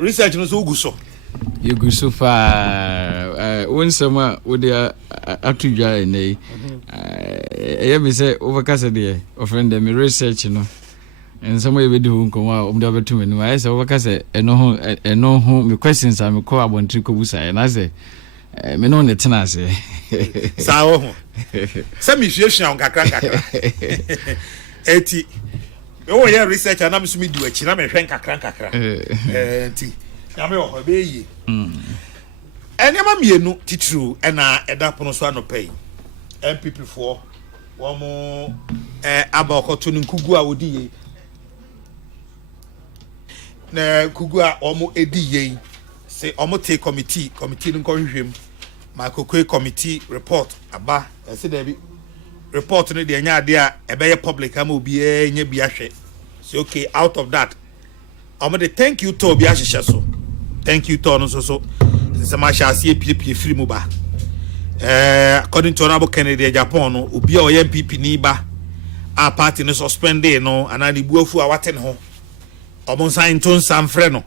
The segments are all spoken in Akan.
Research no so guso. You go so far. When some would actually nay. Me say overcast there. Offend them research, and some way we do come out over 2 minutes. I say overcast no home. The questions I'm call about Trikobusa, and I say, me no the tenase. Sao. Some issue on kakra. Eti. Oh yeah, research and I'm assuming do a china me hwen kakra. Eti. Yame o be yi. Enema mienu titru na edapono so anopai. MPP4 womo aba okoto nkugu a wodi ye. Na kugu a omo edi ye. Say omo take committee nko hwehwem. My Kokrokoo committee report aba. Say there be report no de anya ade a ebeye public am obi enya bi ahwe. So okay, out of that omo de thank you to obi ahihye so. Thank you to no so sama shase pie free mu ba. According to Honorable Kennedy Japan no obi a oyem MPP ni ba a party no suspended no ana ni buafu a waten ho. Omo san ton san frɛ no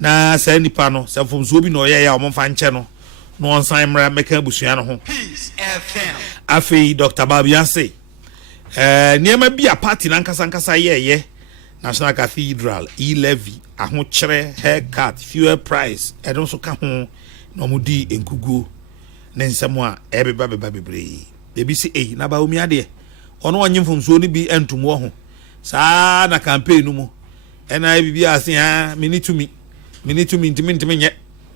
na sa nipa no sa fom so obi no ye ya omo fa nche no no on san mra meka busua no ho. Peace FM. Afei Dr. Babia say niema bi a party na nkasa ye National Cathedral e-levy ahokyere haircut fuel price edon so ka ho no mudi enkugu na nsemo a ebeba bebre ebi si na ba omi ade ono onye mfomso ni bi entumo ho saa na campaign no mu ena bibi ase ha minitumi ntimi nye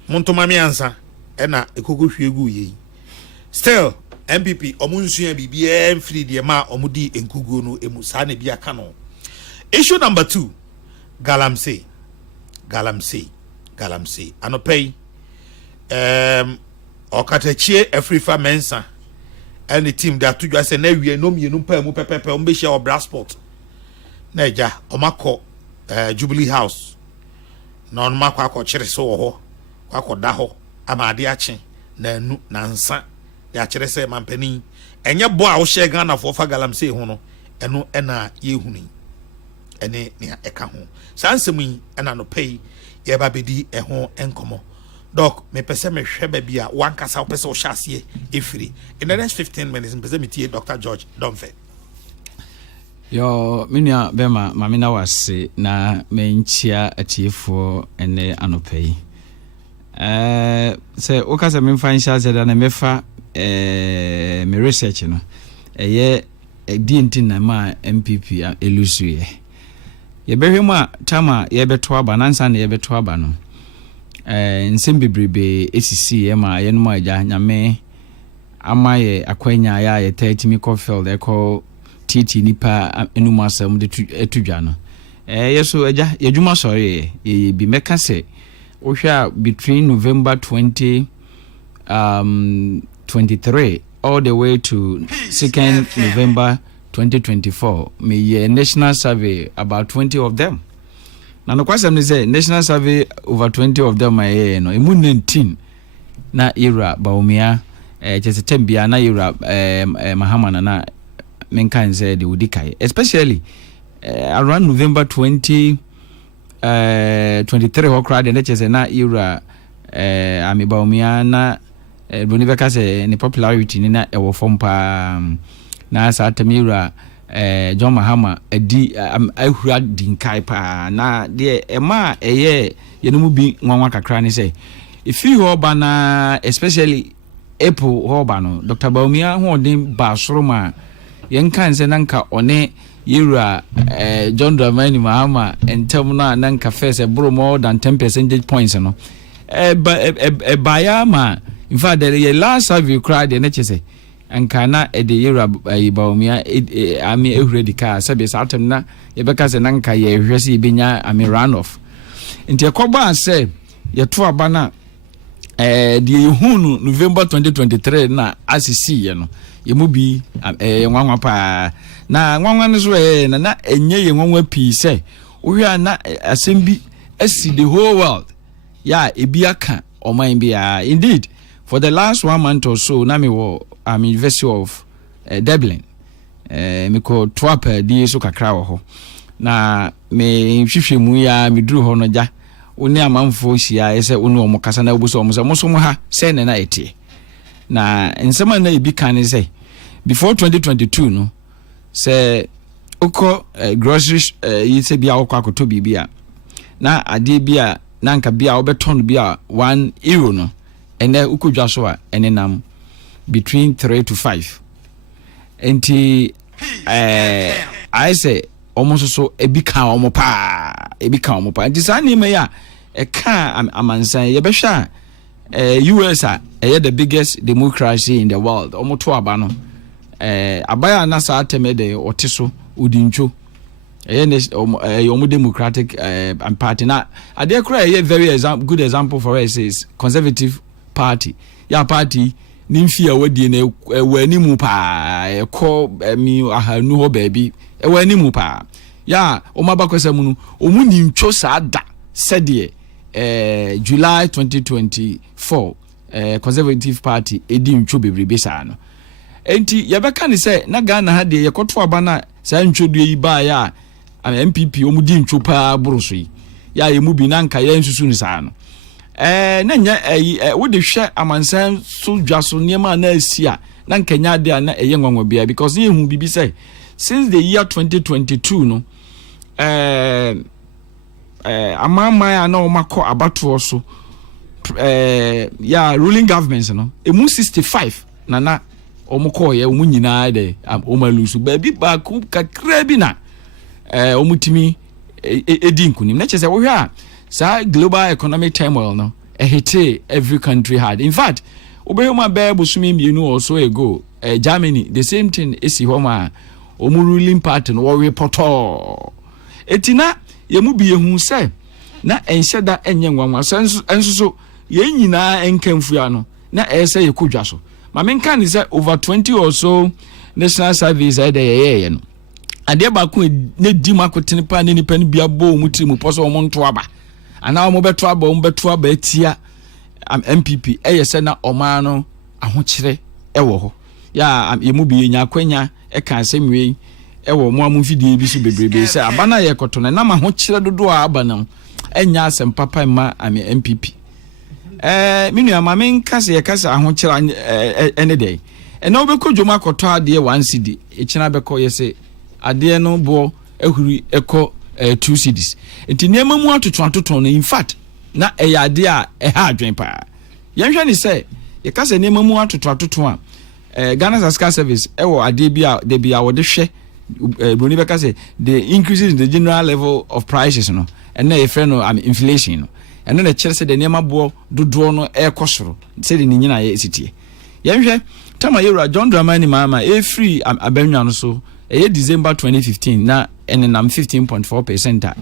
montoma me ansa ena ekogo hwegu ye still MPP omunsua bibi free de ma omudi enkugu no emu saa na bi aka no. Issue number 2, Galamsey. Anopay. Okatechie Afrifa Mensa. And the team that to just say we no me no pepe umbe or Brasport. Neja omako Jubilee House. Non makwa ko chere so ho. Kwako daho amade ache na nu na nsa. Ya chere se mampani. Enye bo a wo share Ghana for fa Galamsey ho no. Eno ena ye huni. Ene ni eka ho sansemi ena no pay ye ba bedi ho enkomo doc me pese me hwe ba bia wan kasa wo pese wo hyase efiri in the next 15 minutes pese me tie Dr. George Domfe yo minia bema mamina wase na menchia atiefo ene anopai se o kasa me mfa hyase da na mefa me research no eye di ntina ma MPP elusuye yebehwemu a tama yebeto aba nansa na yebeto aba no nsem bebrebe esisi ye ma ye no ma agya nyame amaye akwanya ya ye 30 mi field eko titi nipa enuma asem de etudwa no yeso agya yedwuma sori ye bi meka se ohwa between November 23 all the way to 2nd November 2024 me national survey about 20 of them na no kwasem ni say national survey over 20 of them my no emu 19 na era baumia chesetembia na era mahamana na menkan say the udikai especially around November 23 hokra de chese na era baumia na bonibeka say ni popularity ni na ewo fompa na sa tamira John Mahama edi ahura dinkai pa na de ema eye yenumu bi nwanwa kakra ni say if you hoba na especially April hoba no Dr. Baumia ho den ba soroma yenkan se nanka one yira John Dramani Mahama entem na nanka first bro more than 10 percentage points no baya ma in fact the last survey cried the nature say ankana ede yira Baumia ami ehuredi ka sabe satem na yebeka se nanka ye hwese ibenya ami run off nti ekoba say ye to aba na the hunu November 2023 na asisi ye no ye mu bi nwanwa pa na nwanwa no so na enye ye nwanwa pi say ohwa na asem asi the whole world ya ebi aka oman bia indeed for the last 1 month or so na me wo I'm University of Dublin me ko twap di so kakra wo ho na me hwehwɛ mu ya me duru ho no ja woni amanfo hia ese woni omo kasa na obuso omo se mo so mo ha se ne na etie na nsema na ebi kan ne say before 2022 no say oko groceries yi se bia okwa akoto bibia na ade bia na nka bia obeton bia €1 no ene ukodwa so a ene nam between 3 to 5 enti I say almost so ebi ka omo pa enti sa ni me ya e ka amansan ye behwa US the biggest democracy in the world omo to aba no abaya na sa atemede otiso udincho omo democratic party na ade kra very good example for us is conservative party ya party nimfi awadi na wanimu pa ekọ mi ahanu ho baabi wanimu pa ya omabakwasa mu no omu nimtwo sa da sede July 2024 conservative party edi ntwo bebrebe sa no enti yebeka ni say na Ghana ha de yekoto aba na sa ntwodu yi ba ya MPP omu di ntwo pa buruso yi ya yemu bi na nka ya nsusu ni sa no na nya wo de hwe amansan so dwaso niema na asia na nkanya de na eye nwanwa bia because ye hu bibi say since the year 2022 no amama ya na o makọ abato so ya ruling governments no emu 65 na omukọ ye omu nyina de omalusu baby ba ku kakra bi na omutimi edi nkunim na chese wo hwe a sa global economic turmoil no hit every country hard. In fact, obeyoma bebo sumi mienu also ago Germany the same thing esi homa omu ruling party no reporto etina yemu bi ehun se na enhyeda enye nwanwa enso ye nyina enkamfu ya no na ese yekodwa so ma menka ni say over 20 or so national service ye no ade ba ko ne di makotene pa ne nipa ne bia bo mu tiri mu poso mo nto aba ana mo beto aba etia MPP eyese na oma no ahokire ewo ho ya yemu bi nya kwanya ka asemwe ewo mo amfidie bi so bebrebe se abana ye koto na ma ahokire dodo aba na enya asem papa ma MPP minu ama men kase ye kase ahokire ene dey ena obekodwoma koto ade 1 cedi ekina beko yese ade no bo ehuri eko 2 cedis enti niema mu atoto no in fact na eyade a eha adwen pa yenhwe ni say ye kase niema mu atoto a Ghana Scar Service ewo ade bi a de bi a wo de hwe broni be kase the increases in the general level of prices no and na ye no inflation no and na kire say the niema bo dodo no ekosoro say the nyina ye sitie yenhwe tama yewra John Dramani mama free abanwa no so December 2015 na enenam 15.4%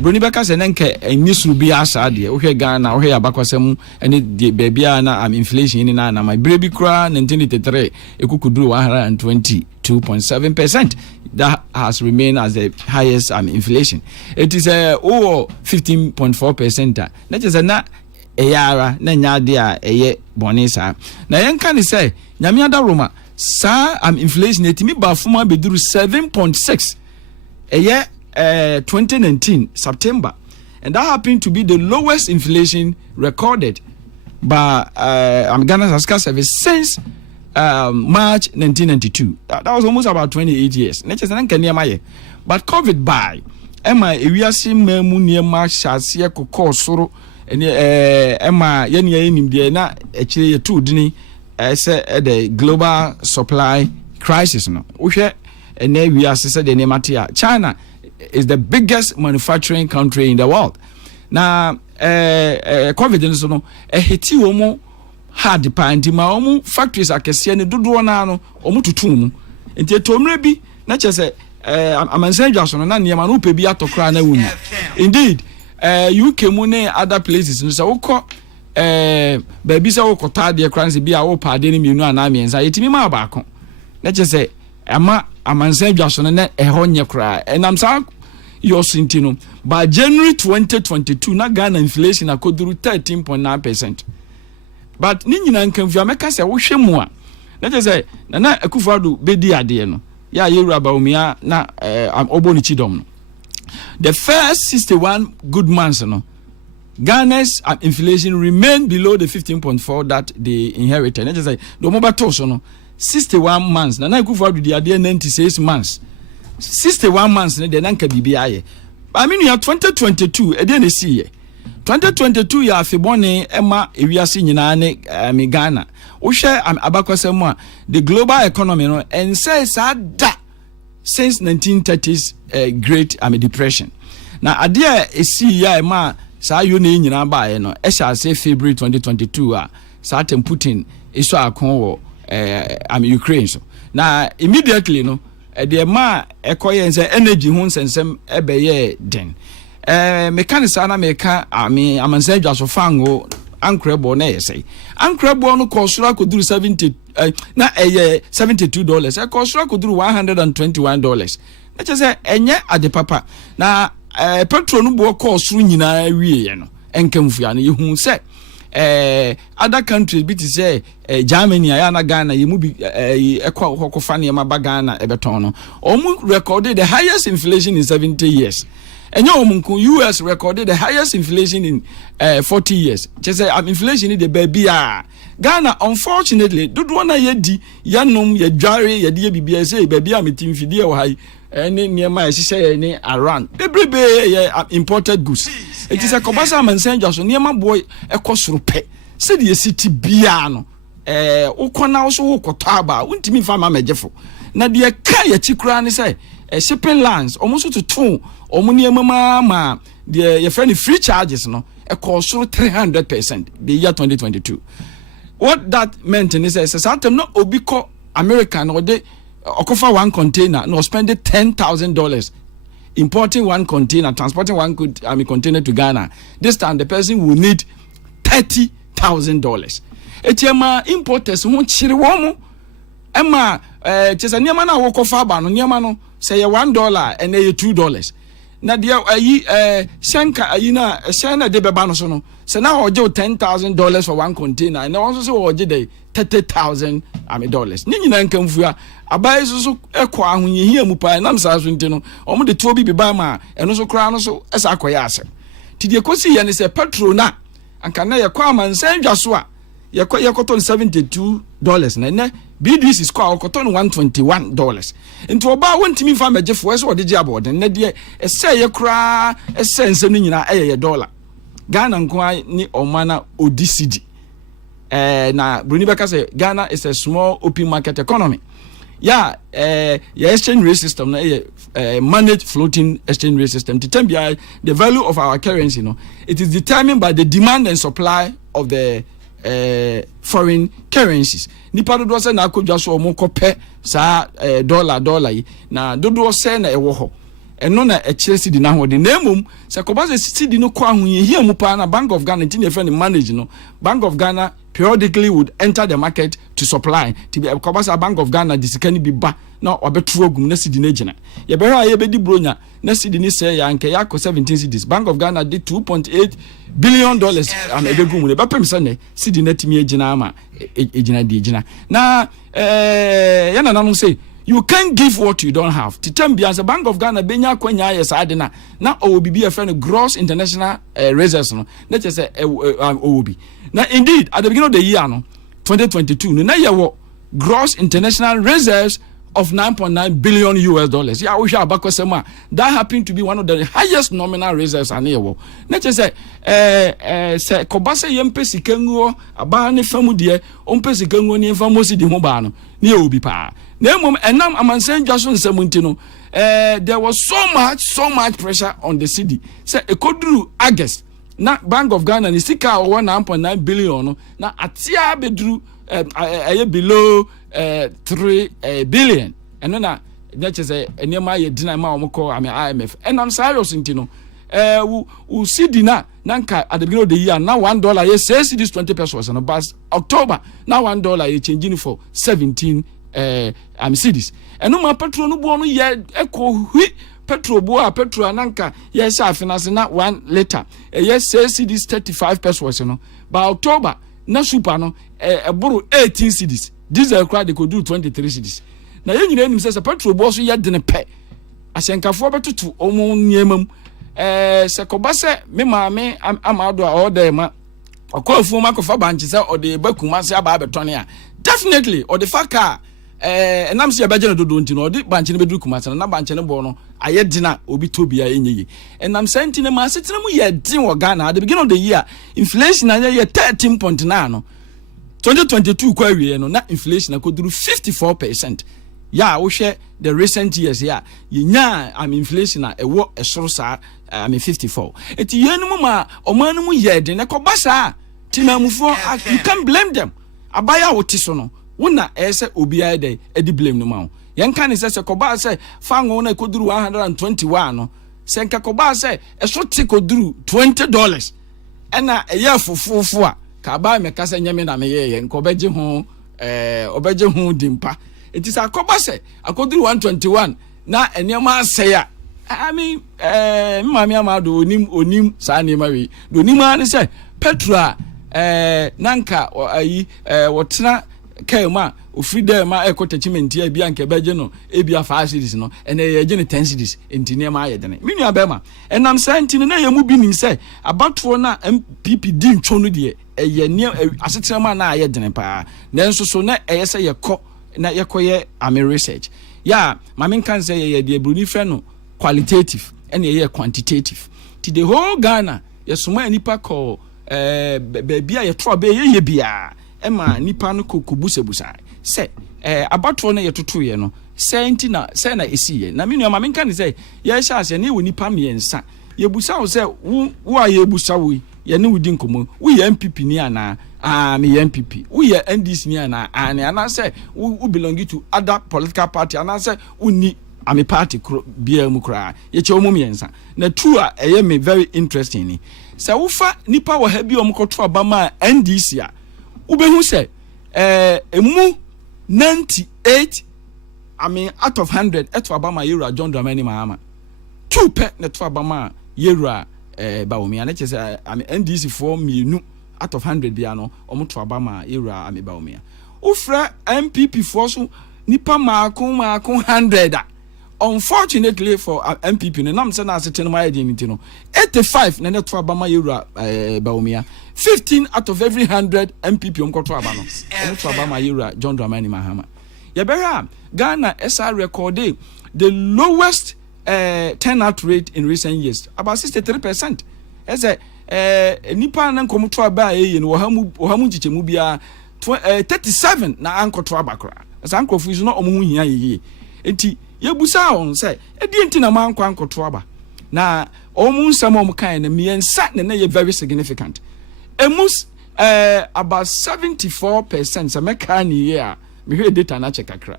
broni beka se nenke nisuru bi asa de wo hwe Ghana wo hwe abakwasem ene de bebia na inflation ni na my brebi kra 1983 ekukuduru 122.7%. That has remained as the highest inflation. It is 15.4%. na just na eyara na nyade a eye bonisa na yenka ni say nyame ada roma sa inflation etimi ba fuma beduru 7.6 2019 September, and that happened to be the lowest inflation recorded by Ghana Scar Service since March 1992. That was almost about 28 years. But COVID by Emma ewiase memu niema hyase kokọ soro Emma yeni de na ekire yetu dini say the global supply crisis no. Uhwe ene wiase say the nematia China is the biggest manufacturing country in the world. Now, COVID so no hiti omo hard pa nti ma omo factories akese ne dodo na no omo tutum nti etomre bi na chese amansan dwaso no na niema no pe bi atokra na wuni. Indeed, UK mu ne other places no so wokọ baby say wokota de kranse bi a wo pa de ne mienu ana miensa yetimi ma baako na chese ama amansan dwaso no na eho nye kra enam sa yo sintino by January 2022 na Ghana inflation akoduru 13.9%. But ni nyina nkamfu ameka se wo hwemu a na je say na Akufo-Addo bedi ade no ya yewura ba omia na oboni chidom no the first 61 good months, Ghana's inflation remained below the 15.4 that they inherited. Just like the mobile toso 61 months. Na kufa do the 96 months. 61 months ne de nanka bibia. I mean, you are 2022. Again, see 2022 ya afibone ema ewiase nyina ne Ghana. Wo hwe abakwasem the global economy no and says that since 1930s great depression. Now idea esi ya ema saa yo ne nyina baaye no e sha say February 2022 a certain Putin iso akon wo Ukraine so. Now immediately no the ma ekoye nse energy hu nsensem ebeye den. Mekanisa na meka amansan dwaso fango ankrebo na yesay ankrebo no kosura koduru 70 na $72 e kosura koduru $121 na chese enye ade papa na petrol no bo kosuru nyina wie no enkemfua no yehu se other countries bit say Germany ya na Ghana yemu bi ekofa ne ma Ghana ebeton no omu recorded the highest inflation in 70 years. And US recorded the highest inflation in 40 years. Just say inflation in the baby. Ghana, unfortunately, do one yedi yanum ye jari ye dear BBS baby am team fidie or high any near my sister any around. Baby imported goods. It is a Kobasa man send just near my boy a cosrupe. Said the city biano. Ukona also ukotaba, won't me farm a jeffo. Na dear Kaya Chikran say. Shipping lands almost to 2 or money mama your friend free charges no a cost 300% the year 2022. What that meant is a certain no obiko American or they offer one container no spend $10,000 importing one container, transporting one container to Ghana. This time the person will need $30,000. Etiema importers won't chiri womo Emma chesa niema na woko faba no niema no say $1 and $2. Na dia shanka ayina shana de beba no so no say na oje $10,000 for one container and also say oje dey $30,000 ni nyina nkamfua abai so ekwa ahunye hia mu pa na msa so nti no omo de to bi ba ma eno so kra no so esa akoya ase ti de kosi ye ne say petrol na anka na ye kwa mansan dwa so a ye koton $72 na ne BDC is called cotton $121. Into about one team farm a Jeff West or the job or the Nedia, a say a cry, a sense of $1. Ghana ni Omana ODCD. Na Brunibaka say Ghana is a small open market economy. Yeah, your exchange rate system, managed floating exchange rate system. To tell you the value of our currency, it is determined by the demand and supply of the foreign currencies. Nipa do say na akodwa so omo kope sa dollar yi na dodo say na ewo ho eno na ekire cedi na ho de na emom se koba se cedi no kwa ho ye mu pa na Bank of Ghana tin e friend manage no Bank of Ghana periodically would enter the market to supply to be koba sa Bank of Ghana disikani bi ba na obetru ogum na cedi na gina ye be ha ye be di bronya na cedi ni say ya nke ya ko 17 cedis. Bank of Ghana did $2.8 billion am ebegum le ba pem se ne cedi na timi gina ama ejina di ejina na yana na no say you can't give what you don't have. Titambia as a Bank of Ghana benya kwanya yes adena na obi a friend gross international reserves no na say obi. Now indeed at the beginning of the year no 2022 no na yewo gross international reserves of $9.9 billion. Yeah, we shall back that happened to be one of the highest nominal reserves and yewo. Na say say kobase yempe sikengo aba ne famu de ompe sikengo ne famosi di ho ba no ne obi pa. Na mom enam amansen dwaso nsamunti no there was so much pressure on the city. Say ekoduru August na Bank of Ghana ni sika over $9.9 billion no na atia bedru below 3 billion. And na that is a nearby dinner ma omko IMF. And I'm serious intino. We see dinner nanka at the beginning of the year now $1 yes says it is 20 pesos and about October now $1 you changing for 17 cedis. And no ma petrol no bo no ye eko hui petrol bo petrol nanka yes finance na 1 liter yes says it is 35 pesos no by October na super no borrow 18 cedis. Diesel crowd they could do 23 cedis. Na yen nyina nim say petrol bo so ye de ne pe asenkafo betutu omo niemam se kobase me maame amado a order ma okofu makofa banchi se ode bakuma se aba betone a definitely ode faka enam se abeje no dodo nti no ode banchi ne beduru kuma se na banchi ne bo no aye dina obi tobia enyeyi enam senti ne ma setena mu ye din wo Ghana at the beginning of the year inflation na ye 13.9 no 2022 kwa wie no na inflation akoduru 54%. Yeah, we share the recent years here. Inflation ewo esoro sa 54. Eti yenu ma omanu mu yede ne kobasa timamufo you can't blame them. Abaya woti so no. Wona ese obia de edi blame no ma. Yen kan se koba se fango na koduru 121 no. Se nka koba se eso ti koduru $20. Ena eya fofofo a ka ba me kasa nyame na me ye nko beje ho obeje ho dimpa. It is a cobase, I could do 121. Na eniama say, I mean, Mammy Amado, Nim, Sani Mary, do Niman say, Petra, Nanka, or what's not Kema, or Frida, my eco teachment here, Bianca Bejano, Abia 5 cities, no, and a gen 10 cities in Tinema, Minia Bema. And I'm saying Tinea moving, say, about 4 MPP dim chonudi, a year near a settlement, I had an empire. Then so net, I say a cock. Na yekoye ame research ya mamen kan say ye de bruni friend no qualitative and ye quantitative ti the whole Ghana yesoma nipa ko bia ye tro be ye bia e ma nipa no kokubusebusa say abato no ye toto ye no senti na say na esiye na me mamen kan say ye sha ase na e nipa miensa ye busa wo say wo a ye busa wo ye ne wudi nkomo wo ye MPP ni ana me MPP we ye NDC ni ana ana say we belong to other political party ana say uni ame party bia mu kra ye che omo miensa na true a eye me very interesting ni say wo fa nipa wo ha bi omkoto abama NDC a wo be hu say emu 98 I mean out of 100 eto abama yera John Dramani Mahama 2 pe na to abama yera baomi ana che say I mean NDC for me out of 100 bia no omoto abama era ameba omia ufra MPP for so nipa maako 100 unfortunately for MPP no nam se na asetene ma identity no 85 na neto abama era baomia 15 out of every 100 MPP omkoto abano omoto abama era John Dramani Mahama ye beha Ghana SR recorded the lowest turnout rate in recent years about 63%. As a nipa na nkomoto aba ye no ohamu chichemu bia 37 na ankoto abakra as ankofu is no omu hia ye enti yebusa on say edi enti na manko ankoto aba na omu nsam omu kan na miensa na ye very significant emus about 74% so meka ni ye a me hwe data na check akra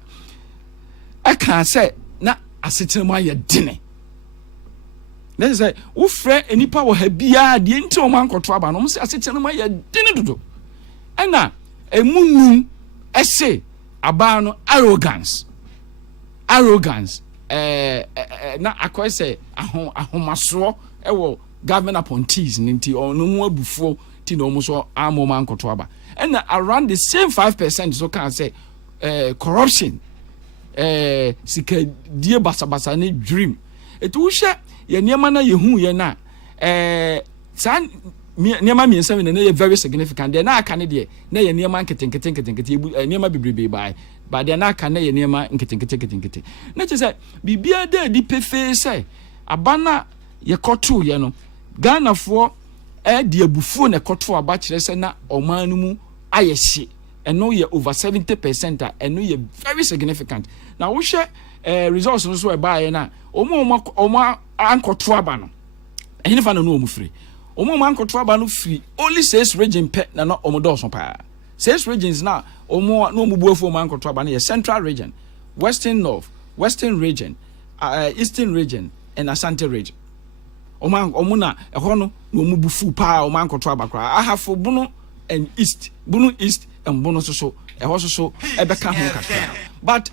aka say na asetemu aye dine. Let's say, who friend any power have bia the entire man control no say asetene ma ye dine dodo. And na emunum ese abano arrogance. Na akoy say ahomaso ewo government appointees nti onu mu abufo ti no mo so amo man control aba. And na around the same 5% so can say corruption sika die basabasa ne dream. Etu hye ye niema na ye hu ye na san niema miensa na ye very significant de na aka ne de na ye niema nketenkete niema bibrebe bai ba de na aka na ye niema nketenkete na che say bibia de di pefe say abana ye koto ye no Ghana fo de abufuo na koto aba kire say na oman mu ayehye eno ye over 70% eno ye very significant na wo hye results no so e baaye na omo ankoto aba no ehine fa no omo free omo ankoto aba no free only 6 region pe na no omo do so pa 6 regions na omo no omo buafo omo ankoto aba no ye central region, western north, western region, eastern region and Asante region. Omo na eho no omo bufu pa omo ankoto aba kra ahafo bunu and east and bunu so eho so ebeka ho kakra but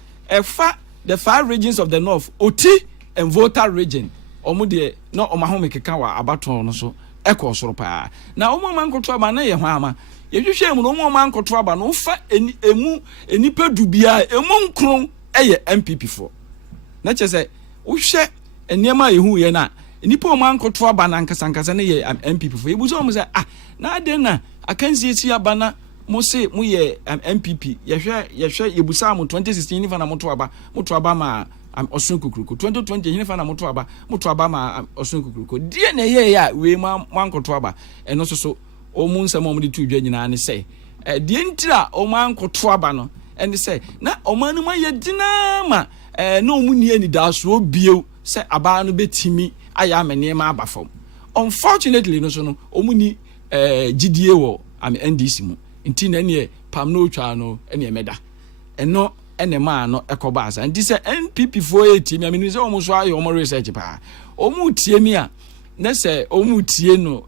the 5 regions of the north Oti and Volta region omo de no omo ho mekeka wa abaton no so eko soro pa na omo mankoto aba na ye ho ama ye hwehwe mu no omo mankoto aba no fa enipa dubia emu nkron eye MPP for na che say wo hwe enema ehu ye na nipa o man koto aba na nkasa ne ye MPP fo ebu so mo say na de na akansi esi aba na mo se mo ye MPP ye hwe yebusa mo 2016 ni fa na moto aba ma Osun Kokrokoo 2020 ni fa na moto aba ma Osun Kokrokoo die na ye ya we man koto aba eno so o mu nsem o mo de tu dwa nyina ne say die ntira o man koto aba no ene say na o man ma ye dina ma no mu ni ani da so bio say aba no betimi aya amene ma aba fam unfortunately no so no o mu ni gidie wo am NDC mu nti na ne pam no twa no ene meda eno ene ma no ekoba asa nti se NPP fo etimi amene se o mo so ayo mo research pa o mu tie mi a na se o mu tie no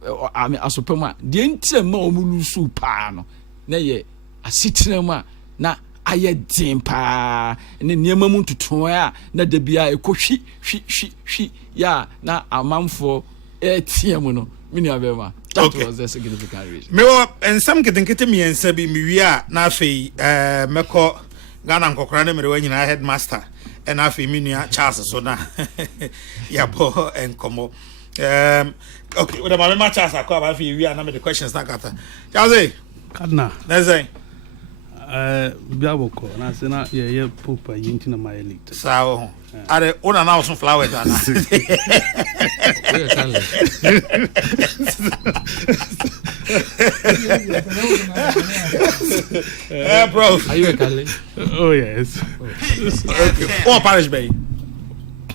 asopam a de ntia ma o mu lusu pa no na ye asitena ma na aye din pa ne niema mu tutu a na da bia ekohwi hwi ya na amamfo etie mu no mini abema that was a significant reason me wo ensam ketenkete mi ensa bi mi wi a na afei meko Ghana nkokora ne mere wanyina headmaster and afei mi nua Charles so na ya bo enkomo okay we da ma Charles akwa ba afei wi a na me the questions na kata Charles Kadna na say biaboko na se na ye popa yinti na my elite sawo are una na some flowers ana bro are you a Catholic? Oh yes. Okay what parish bay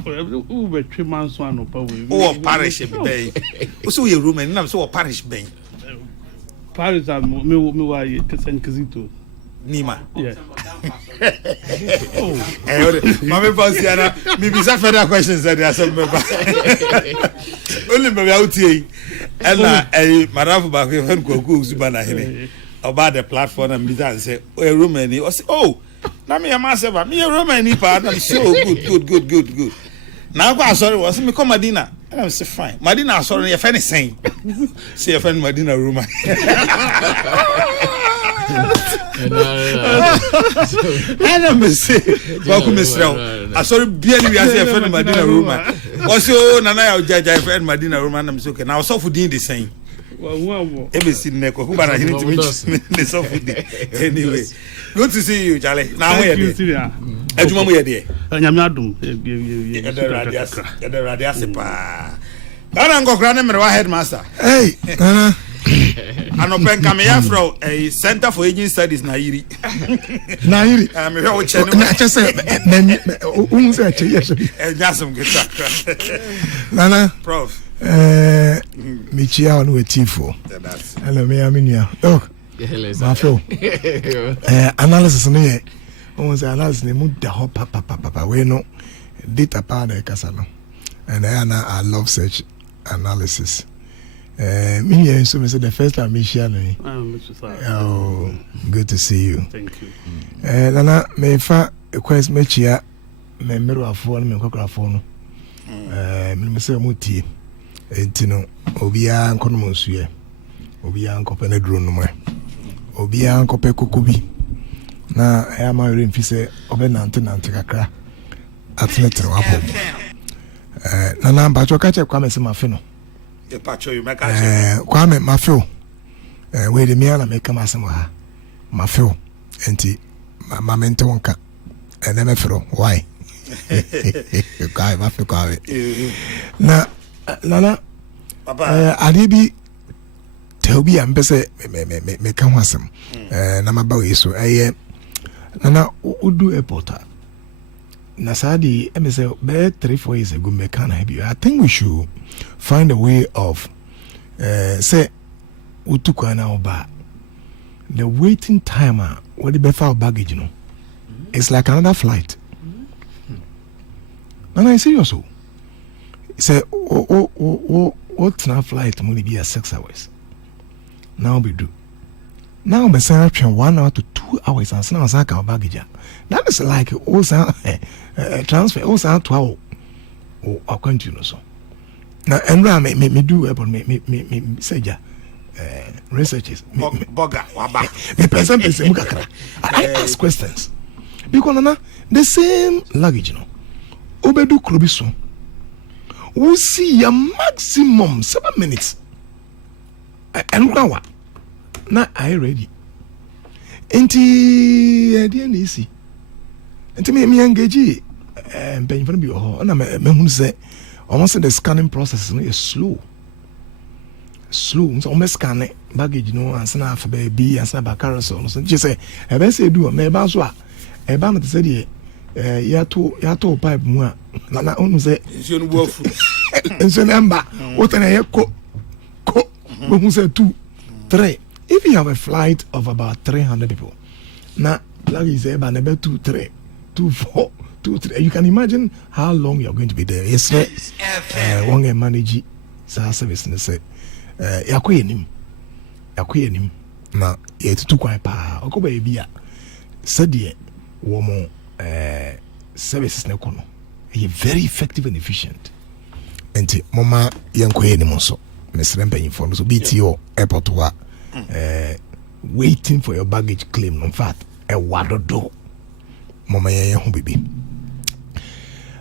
who be 3 months one no pa we what parish bay so you room and so what parish bay Paris me wa kesen kizito Nima. Yeah. Mama Pasiana, maybe some further questions that there are some only maybe out here. And Madame Baku and Kokrokoo Subana here about the platform and Bizan say, oh, a Roman. Oh, now me a massive, me a Roman partner. So good. Now I'm sorry, was me come Medina. And I say fine. Medina, sorry, if anything. See a friend Medina Roman. I'm say, welcome, Mr. I saw bien we are friend Medina Roman. Also, Nana, judge I friend Medina Roman. I'm okay. Now, so for the same. Every single who but I need to meet the soft anyway. Good to see you, Charlie. Now we're there. Ejuma we there. Nyamiadum. The radiasipa. Ghana nkokra ne mere headmaster. Hey, Nana. Ano pen kamia from a Center for Aging Studies Nairi. Nairi. Me ho che na che se say che yes. Nyasum geta. Nana. Prof. Michia on we tifo. Hello me aminia. Oh. Ma feel. Analysis no on say analysis ne mu da ho papa we no data pa na kasa no. And I love search analysis. Me so me say the first time me share no. Oh, good to see you. Thank you. Nana me fa quest me chia me mero afo no me Kokrokoo no. Me say mu tie. Entino obia nkono monsuye. Obia nkope na duro no mo. Obia nkope kokobi. Na ya ma remfi se obe nante kakra. Atletere wapo. Nana bacho kache kwa me se mafe no. The pacho you make a kwa me mafe o. We de me na me kama se mo ha. Mafe o. Enti ma mente wonka. Na me fero why? Kai mafe kwa we. Na Nana papa adibi teobi am pese me kan wasem na maba we so Nana udu airport na sadi me say be 3-4 years ago me kan have I think we should find a way of say utukwa na oba the waiting time what the befa baggage no it's like another flight. Nana is serious so say what's now flight money be 6 hours now we do now me say 1 hour to 2 hours and now say ka baggage that is like also transfer also 2 hours or continue so now and me do about me say researches boga waba me person mukakra I ask questions because na the same luggage no obedu krobi so we see a maximum 7 minutes and now na I ready enti the easy enti me engage pen for be ho na me hu say almost the scanning process is slow so almost scan baggage no answer na for baby answer ba carousel so just say e be say do me ba so a e ba no say de ya to pipe mu a na unu say nsi onu bu afu nso number what na ye ko we say 2 3 if you have a flight of about 300 people now like you say about 2 3 2 4 2 3 you can imagine how long you're going to be there. Yes one can manage service and say yakoyenim na yet to quite pa okoba bia said woman services na kono very effective and efficient enti mama yankoyenim so Mr. Mpenifo so BTO airport wa waiting for your baggage claim in fact a wadodo mama yan ho bibi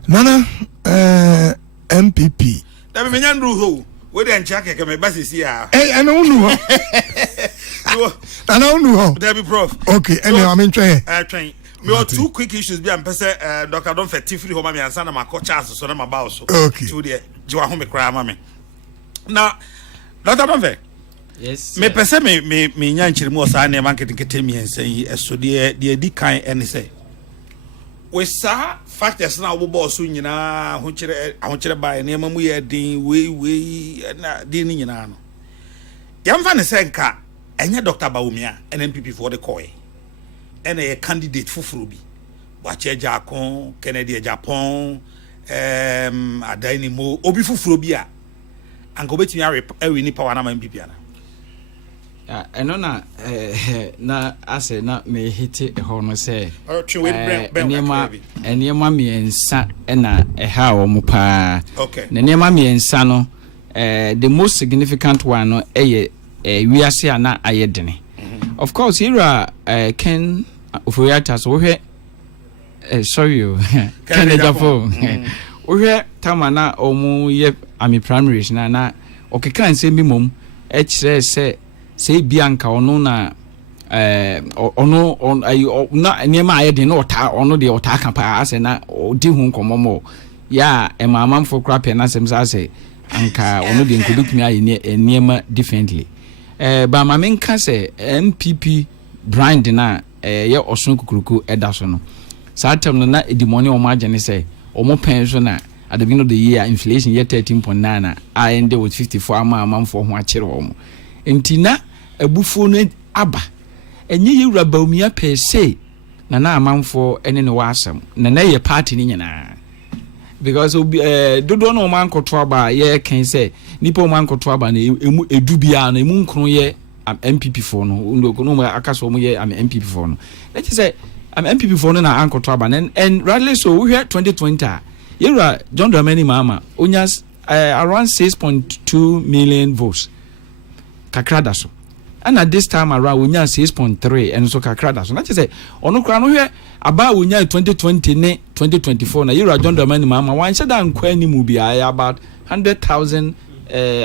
nana MPP da me nyan ru ho we dey ncha keke me basisi a ana unu ho ana unu ho da be prof okay any I mean try try me o two quick issues bi am pese Dr. Don Fetifri ho ma me ansa na ma chance so na ma ba so okay so dey jiwa ho me kra ma me na Dr. Don yes me pese me nyan chiri mu o sa na market nkete mi ensan yi eso de di kan ene say we sa factors na obo so nyina ho kire ba ne mamu ye din we na din nyina no yamfa ne senka enye Dr. Bawumia NNPP for the coy ene ye candidate fufuru bi wache jakon Kennedy Japan adai ni mo obi fufuru bi a anko betimi awe ni power na MPP ana eno na ase na me hiti ho no se enema miensa na eha wo mu pa na enema miensa no the most significant one no wiase ana ayedene of course here Ken Oforiata so we sorry Ken Japan we tamana omu ye ami primaries na okeka nse bi mom kire se bianca ono na na niema ayede na ono de ota kan pa ase na odi hu nkomomo ya emamamfo kra pe na sem sa se anka ono de nkobitumi aye niema differently ba ma menka se MPP brand na ye osun Kokrokoo eda so no sa tem na edimoni o ma agene se o mo pen so na at the beginning of the year inflation ye 13.9 na end with 54 amamfo ho akere wo mo entina abufu no aba enye yewura Bawumia per se na amamfo ene ne wasam na ye party ni nyina because dodo no man koto aba ye ken say nipa man koto aba na emu edubia na emu nkron ye MPP for no no akaso mo ye MPP for no let's say MPP for no na ankoto aba and rather so we here 2020 yewura John Dramani Mahama onyas around 6.2 million votes kakrada so and at this time around we nya 6.3 and so kakrada so na say ono kra no hwe aba we nya 2020 ne 2024 na yewura John Dramani Mahama wan sheda nkwa ni mu bia about 100,000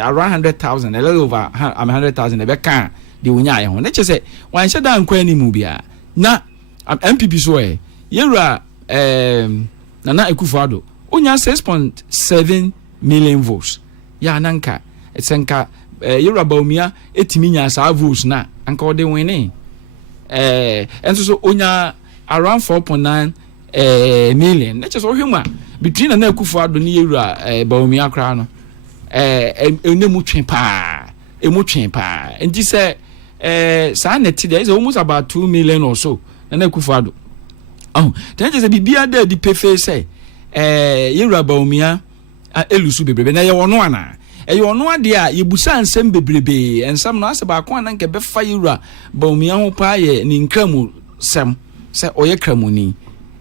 around 100,000 a little over 100,000 e be kan de we nya ho na say wan sheda nkwa ni mu bia na MPP so yewura Nana Akufo-Addo onya 6.7 million votes ya nanka esenka yewura Bawumia etimi nya sa votes na anka ode winning enso so onya around 4.9 million na cheso hwema between Nana Akufo-Addo ni yewura Bawumia kra no enemu twen pa enti se sa net there is almost about 2 million or so Nana Akufo-Addo then just bibia there di pefe say yewura Bawumia elusu bebrebe na ye wono ana ye wono ade a yebusa nsem bebrebe ensam no ase ba ko ana nke befa yewura Bawumia ho pa ye ni nkramu sem se oye kramuni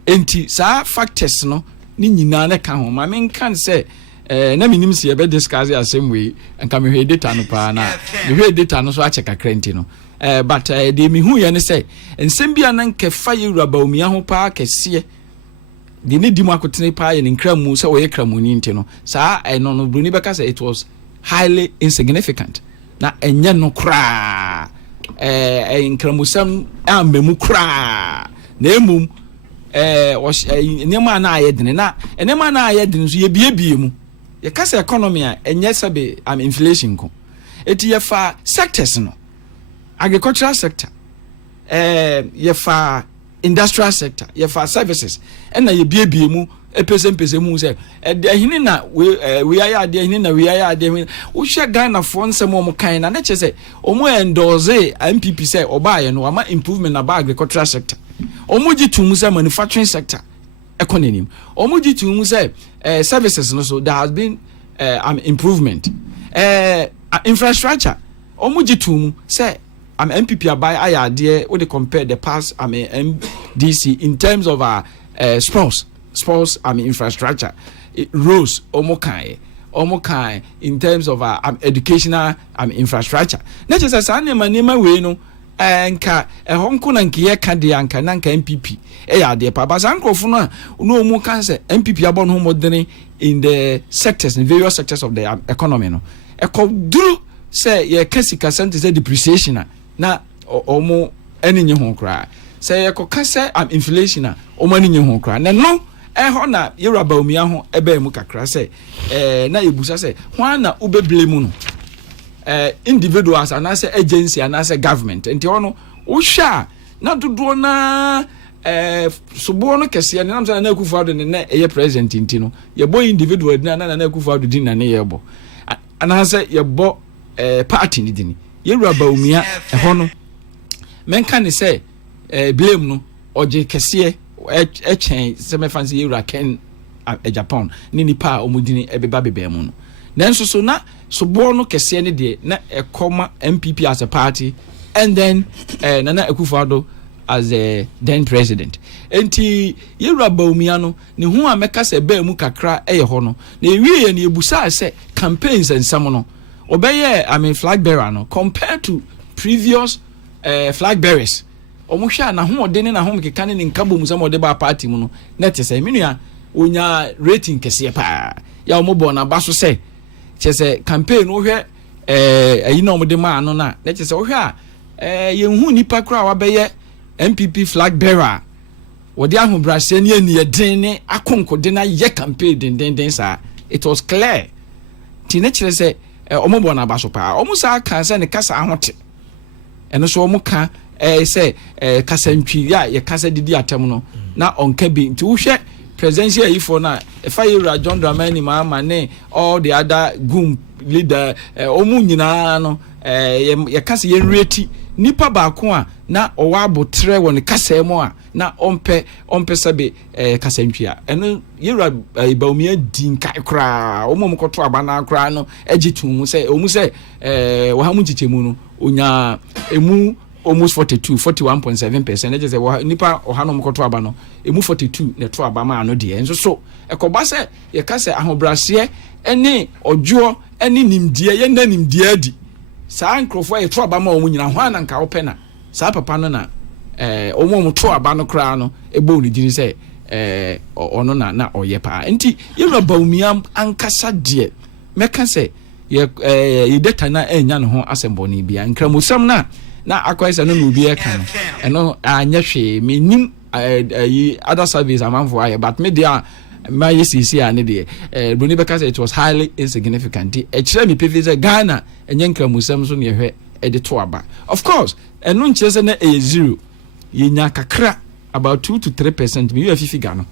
enti sa factors no ni nyina na ka ho ma men kan se na minim se ye be discuss asem we nka me hwe data no pa na me hwe data no so a check akrenti no but de mi hu ye ne say ensem bia na nke fa yewura Bawumia ho pa kese the need dimakotene pa in kramu so we kramu ni ntino saa eno no bruni beka say it was highly insignificant na enye no kra in kramusam ambemu kra na emum nyema na ayedene na enema na ayedene so ye biebie mu ye kasa economy a enye sabe am inflation ko eti ye fa sectors no agricultural sector ye fa industrial sector ye for services and na ye biebie mu epese mu say ehini na we aya de ehini na we aya de wo hwe Ghana for nsem omo kan na che say omo endorse MPP say obaye no ama improvement na ba agricultural sector omo gi tum say manufacturing sector economy omo gi tum say services no so there has been improvement infrastructure omo gi tum say MPP abai ayade we compare the past MDC in terms of our sports infrastructure roads omokai in terms of our educational infrastructure na just as anema we no enka ehonko na nkiye kade anka na nka MPP yade pa ba sankrofo no no omo kan say MPP abon ho modern in the sectors in various sectors of the economy no ekoduru say ye kasika center say depreciation na omo enye ho kra say ekoka say inflation na omo enye ho kra na no ho na yeraba omia ho ebe mu kakra say na ebusa say hwan na ubeble mu no individuals and as agency and as government enti ono wo hwa na dodo na sobo no kese na namsa na akufu ado ne na eye president enti no ye boy individual na akufu ado din na ne ye bo anase ye bo party ni din yeraba omia ho no menka ne say blame no oje kese echen se me fancy yura ken Japan ni nipa omudini ebeba bebe mu no nanso so na sobo no kese ne de na ekoma MPP as a party and then Nana Akufo-Addo as a then president enti yeraba omia no ne hu ameka se ba mu kakra eye ho no na ewie ne ebusa se campaigns and some no obeye flag bearer no compared to previous flag bearers omo hwa na ho ode ne na ho mkeka ne nkabo mu samo de ba party mu no na tese menua onya rating kese pa ya omo bo na baso se chese campaign wo hwe ayi na omo de ma no na chese wo hwe ye hu nipa kra wa beye MPP flag bearer wo de ahobrase ne ani den ne akonkode na ye campaign den sa it was clear ti na chese omo bo na baso pa omo sa kan se ne kasa ahote eno so omo ka say kasantwi ya ye kasa didi atem no na onka bi nti wo hwe presidential ifo na Fayera John Dramani ma ne all the other gum leader omu nyina no ye kasa ye reti nipa ba ko a na owa abotre won kasa emo a na ompe sabe kasantwi a eno yera Baumia din kai kra omo koto abana kra no egitum say omu say wo ha mu chichemu no onya emu almost 41.7%. Just say nipa ohano mkoto aba no emu 42 ne to aba ma no de enso so ekoba se ye ka se ahobrase ene ojo ene nimdie ye na nimdie adi saa nkrofo ye to aba ma omu nyina ho ananka wo pena saa papa no na omo to aba no kra no ebo ni dini se ono na oye pa enti ye raba umia ankasa de meka se ye data na enya no ho asemboni bia nkramusam na akwese no bi e kan eno anya hwe menim other service amanfo aye but me dia my CC ane de Bruni Beka say it was highly insignificant e kire me pefe say Ghana enye nkramusam so ne hwe e de to aba of course eno nkire say na zero ye nya kakra about 2 to 3% me you figure no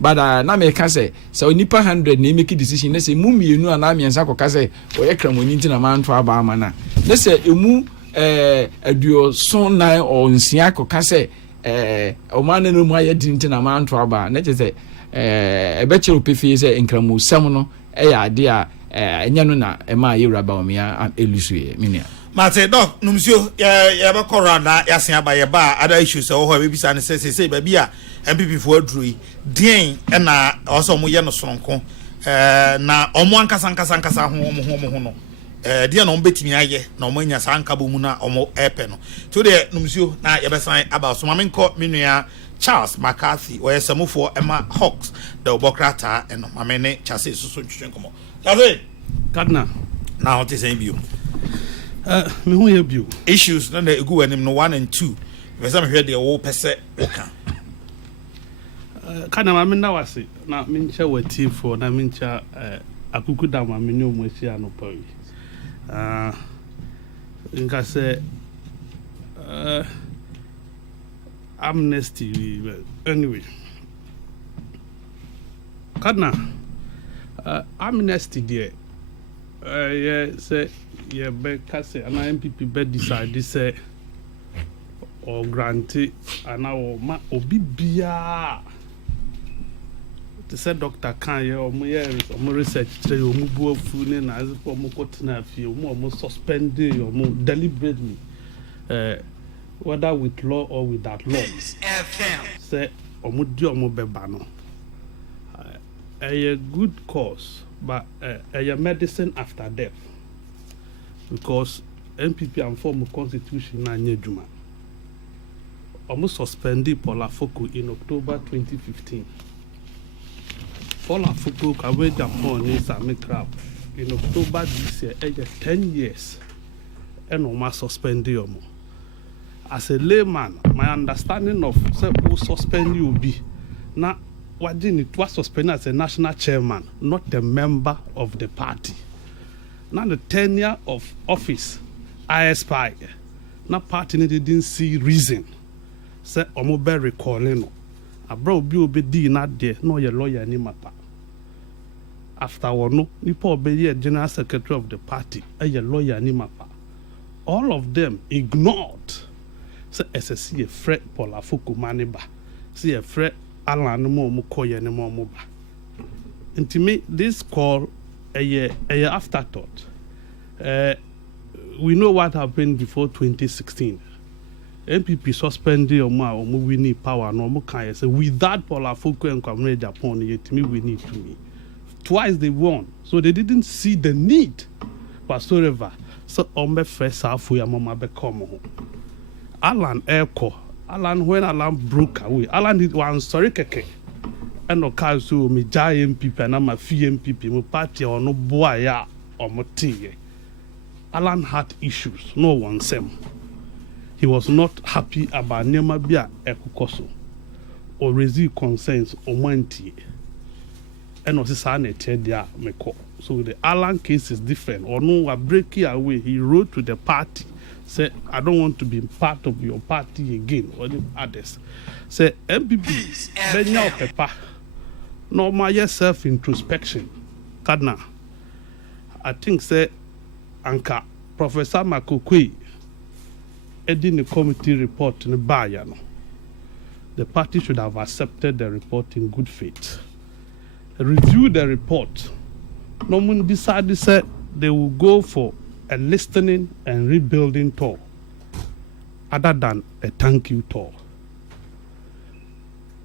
but na me ka say so nipa 100 na make decision na say mu mienu ana miensa ko ka say o ye kramoni ntina man to aba ama na say emu aduo son nine or nsia ko ka se o man no mu aye dinti na man to aba na che se e be che opefi se nkramu sam no ya ade a enya no na e ma yeraba omia elusue minia mate doc numsio ya be korana ya sen aba ye ba other issues o ho be bisa ne se ba bia MPP fo aduru den e na o so mo ye no sonko na omo ankasa ho no dia no betimi aye na omanya sanka bo mu na omo epe no to de numsio na ye besan aba so mamenko menua Charles McCarthy or for Emma Hawks the Obokrata and Mamene Chase so Chinkomo. Chase Cardinal. now it is a view. Me who help you? Issues no they go and no 1 and 2. Because I'm here the whole percent. Cardinal, I mean now I say na mincha we team for na mincha akuku da ma me no mo sia no pa wi. Nka say amnesty anyway. Cardinal, amnesty there. Yeah, say yeah, be say an MPP be decide say or grant it and now ma obi bia. They said Dr. Kanye or more research today or more food and as for more cotton or more suspended or more deliberately, whether with law or without law. Say or more do more bebano. A good cause, but a medicine after death. Because MPP and form constitution na nyejuma. Almost suspended Paula Foko in October 2015. Paula Foko away Japan in Sami Crab in October this year, 10 years, and almost suspended omo. As a layman, my understanding of say who suspend you be now. What did it was suspended as a national chairman, not the member of the party. Now the tenure of office, I spy. Now party didn't see reason. Say omobe recalling no. Abro bi di not there, no your lawyer ni mapa. After one no, nipa obe general secretary of the party, your lawyer ni mapa. All of them ignored. Say SSC a fret Paula Fuku maniba. See a fret Alan mo koye ne mo ba. And to me, this call a afterthought. We know what happened before 2016. MPP suspended or we need power no more can say without Paula Foko and Kwame Japan yet me we need to me. Twice they won, so they didn't see the need whatsoever. So ombe first half we mama become Alan Eko. Alan when Alan broke away. Alan did one sorry keke. And no car so me giant MPP and I'm a few MPP my party or no boy ya or my tea. Alan had issues, no one same. He was not happy about Nemabia Ekokoso or raising concerns or Manti. And was his son there meko. So the Alan case is different. Or no, breaking away. He wrote to the party, said, I don't want to be part of your party again, or the others. Say, MPP, Benya Pepa, normal self introspection. Cardinal, I think, say, Anka, Professor Kokrokoo, in the committee report in the Bayano. The party should have accepted the report in good faith. Review the report. No one decided said they will go for a listening and rebuilding tour other than a thank you tour.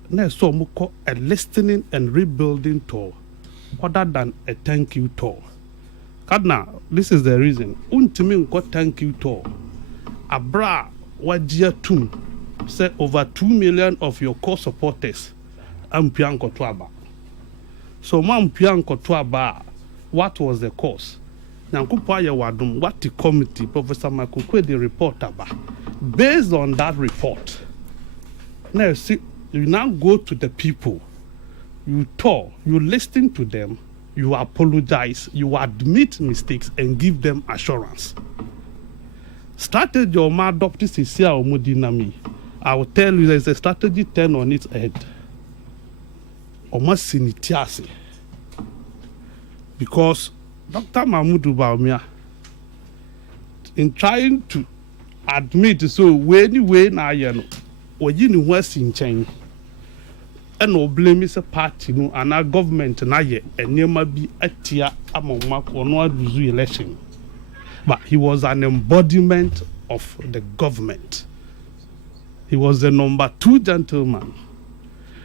Next, so we call a listening and rebuilding tour other than a thank you tour. Cardinal, this is the reason. Untimi nko thank you tour. Abra wajia tum say over 2 million of your core supporters ampian kotwaba. So mampian kotwaba, what was the cause? Nankupa ya wadum, what the committee, Professor Kokrokoo, the report about. Based on that report, now see, you now go to the people, you talk, you listen to them, you apologize, you admit mistakes and give them assurance. Strategy or my adopted Cecilia or Mudinami, I will tell you there's a strategy 10 on its head. Or must sinitiasi. Because Dr. Mahmoud Baumia, in trying to admit, so way na yano, or you know what's in change, and no blame is a party, no, and our government na ye, and near might be a tear among Mark or no election. But he was an embodiment of the government. He was the number 2 gentleman.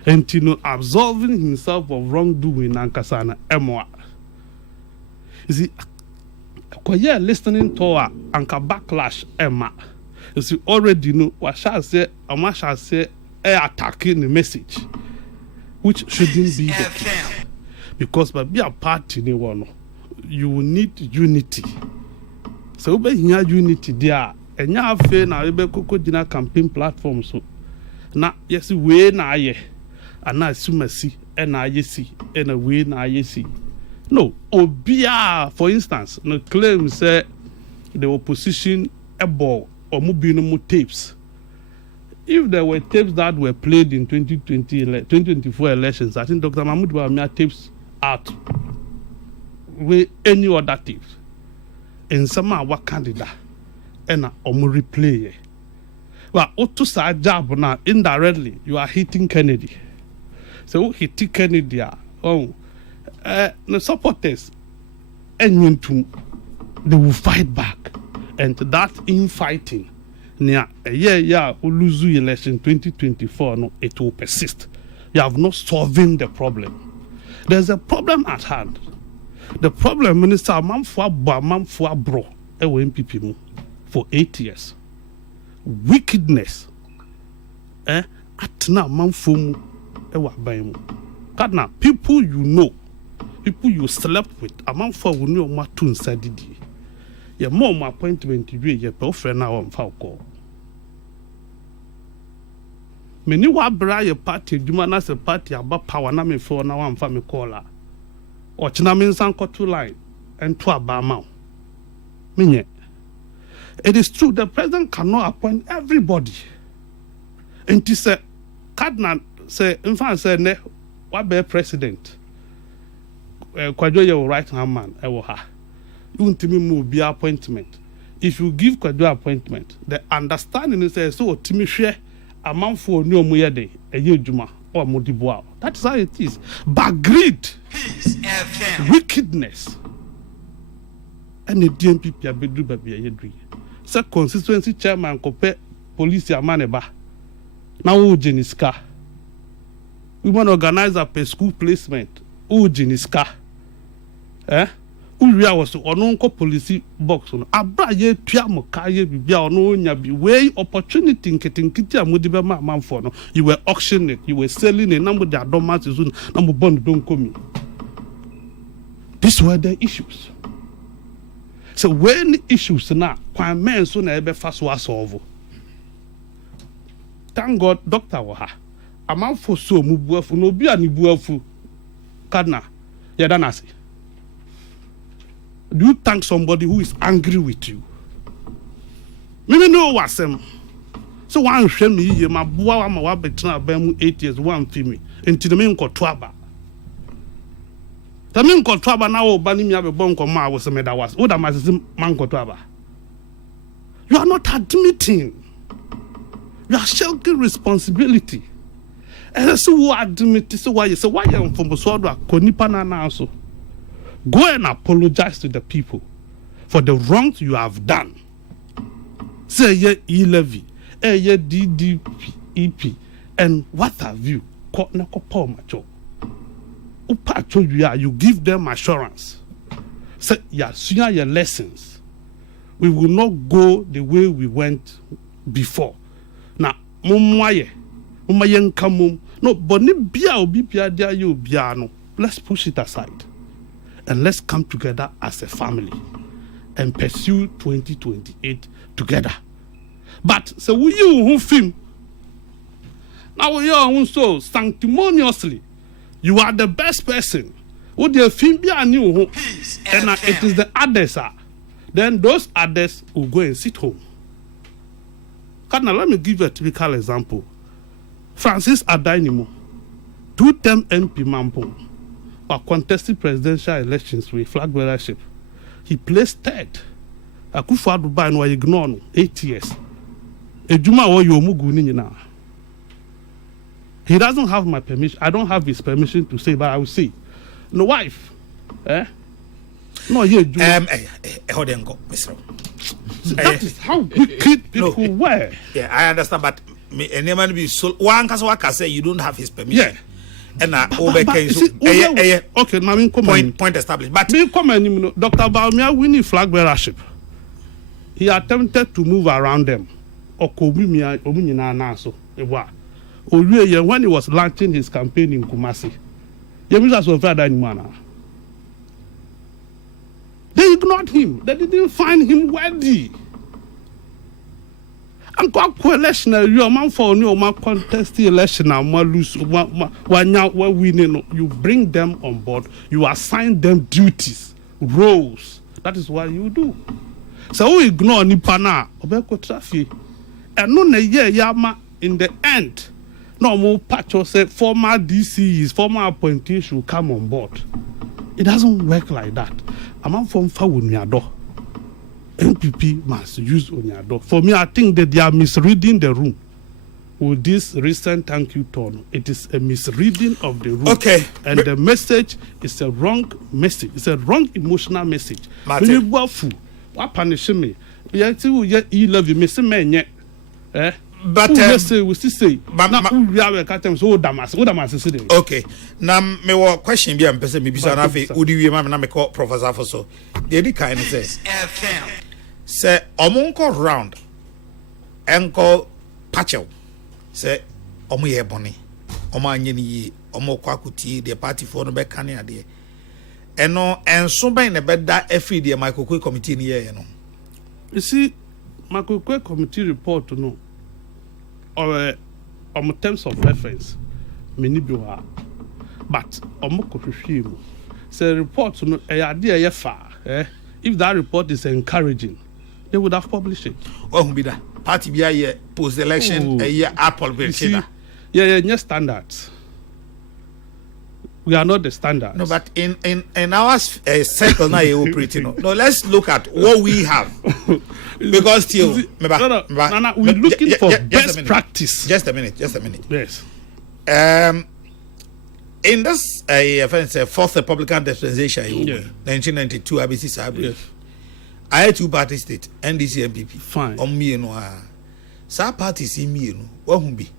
And you know, absolving himself of wrongdoing and Kasana Emwa. You see, listening to her and backlash Emma. You see, already know what shall say, and what shall say, attacking the message, which shouldn't be the case. Because by be a party, you will need unity. So we have unity there. And you have fair now, you be campaign platform. So now, yes, we na ye, and now see, and I see, and a way na ye see. No, Obia, for instance, no claim say the opposition able or mobile tapes. If there were tapes that were played in 2024 elections, I think Dr. Mahmoud Bawumia tapes out with any other tapes. And some are what candidate and a replay. Well, to say job now indirectly, you are hitting Kennedy. So hitting Kennedy, the supporters and they will fight back, and that infighting near we lose the election 2024. No, it will persist. You have not solving the problem. There's a problem at hand. The problem, Minister, Mamfua bro, MPP for 8 years. Wickedness. At now, Mamfumu, Kadna, people you know, people you slept with, Mamfua will know what to inside the day. Your mom appointment, your girlfriend now on Falco. Many wa bra your party, Jumana se party about power na me for na one family caller. Or Chinamin Sanko 2 line and 2 Abama. Minye. It is true the president cannot appoint everybody. And he said, Cardinal say, in fact, say, ne, what be president? Kwadwo your right hand man, ha. You want me move be appointment. If you give Kwadwo appointment, the understanding is so Timmy share a man for no muyade, a year juma, or modiboa. That's how it is. But greed, wickedness, and the DMP Piabedu Baby Yedri. Say constituency chairman compare police maneba. Now Ujeniska. We want to organize a per school placement. Ujeniska. Uria was on policy box on Abraye Piamo Kaye Bibia no Nyabi way opportunity in getting Kitia Mudibema man for no. You were auctioning it, you were selling a number of adomas soon, number bond don't come. These were the issues. So when issues now, when men soon ebe fast was solve. Thank God, Doctor Waha. A man for so mubuafu no be ani buafu. Kadna, yadanasi. Do you thank somebody who is angry with you? Maybe no wasem. So one shame me my boy ma wa betra bam 8 years one film enti the men kotwaba. The men kotwaba na wo bani mi abebon koma wo se me da was. Wo da ma se man kotwaba. You are not admitting. You are shirking responsibility. And so who admit so why am from so do akonipa na na so. Go and apologize to the people for the wrongs you have done. Say ye e-levy, ye DDP, EP, and what have you? You give them assurance. Say your lessons. We will not go the way we went before. Now, no, but let's push it aside. And let's come together as a family and pursue 2028 together. But so we you who film now we are so sanctimoniously. You are the best person. Would the film be a new home? And it is the others are. Then those others will go and sit home. Now let me give you a typical example. Francis Adainimo, 2-term MP Mampo. Contested presidential elections with flag bearership. He placed third. Akufo-Addo Dubai no ignore 8 years. Ejuma wo yomugu ni now. He doesn't have my permission. I don't have his permission to say, but I will say. No wife. No, yeah. Hold on, go, Mr. That is how wicked people were. Yeah, I understand, but any man be so one can say you don't have his permission. Yeah. And okay, now point established. But me comment, Dr. Bawumia winning flag bearership. He attempted to move around them. Okobumia omunyina na so. Ewa. when he was launching his campaign in Kumasi. They ignored him. They didn't find him worthy. And election, you are man for no man contest the election and lose one winning. You bring them on board. You assign them duties, roles. That is what you do. So we ignore Nipana, Obeko Trafi, and no yama in the end. No more patch or say former DCs, former appointees should come on board. It doesn't work like that. A man from Fawunyado, MPP must use Onyado. For me, I think that they are misreading the room. With this recent thank you turn, it is a misreading of the room. Okay. And the message is a wrong message. It's a wrong emotional message. When you go fool, what punish me? You love you, Miss Menye. Eh? But we still say, we are a so Damas. Okay. Now, me wa question be am person me bisa na fe odi wi ma me call professor for so. The kind say omonko round enko patchel say omo ye boni omo anye ni yi omo kwakuti the party for no be kan ade eno enso ben ne beda every the Kokrokoo committee ni ye no. You see, Kokrokoo committee report no or on terms of reference, many be but omo say report no idea far. If that report is encouraging, they would have published it. Oh, be that party be a post election a year Apple be yeah, standards. We are not the standards. No, but in our circle now you operating. No, let's look at what we have. Because still, we're looking for best practice. Just a minute. Yes. In this fourth Republican dispensation, 1992, ABC Sabri. Yes. I had two party state, NDC MPP. Fine. Me no sa party see me no. What who be?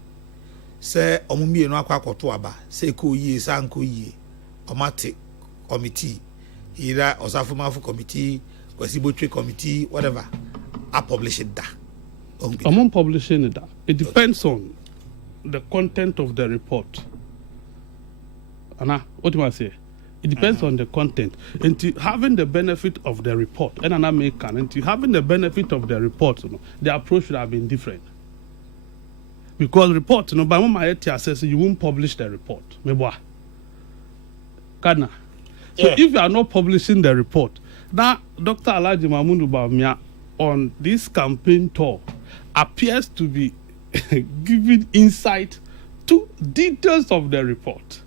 Say me no akwa koto aba. Say ko yie sa nko yie. Omate committee. Either Osafumafu committee, Kwesibotwe committee, whatever. I publish it da. I'm publishing it da. It depends on the content of the report. Anna, what do I say? It depends on the content. And to having the benefit of the report, and to having the benefit of the report, the approach should have been different. Because report, by my says you won't publish the report. So if you are not publishing the report, now Dr. Alhaji Mahmoud Bawumia on this campaign tour appears to be giving insight to details of the report.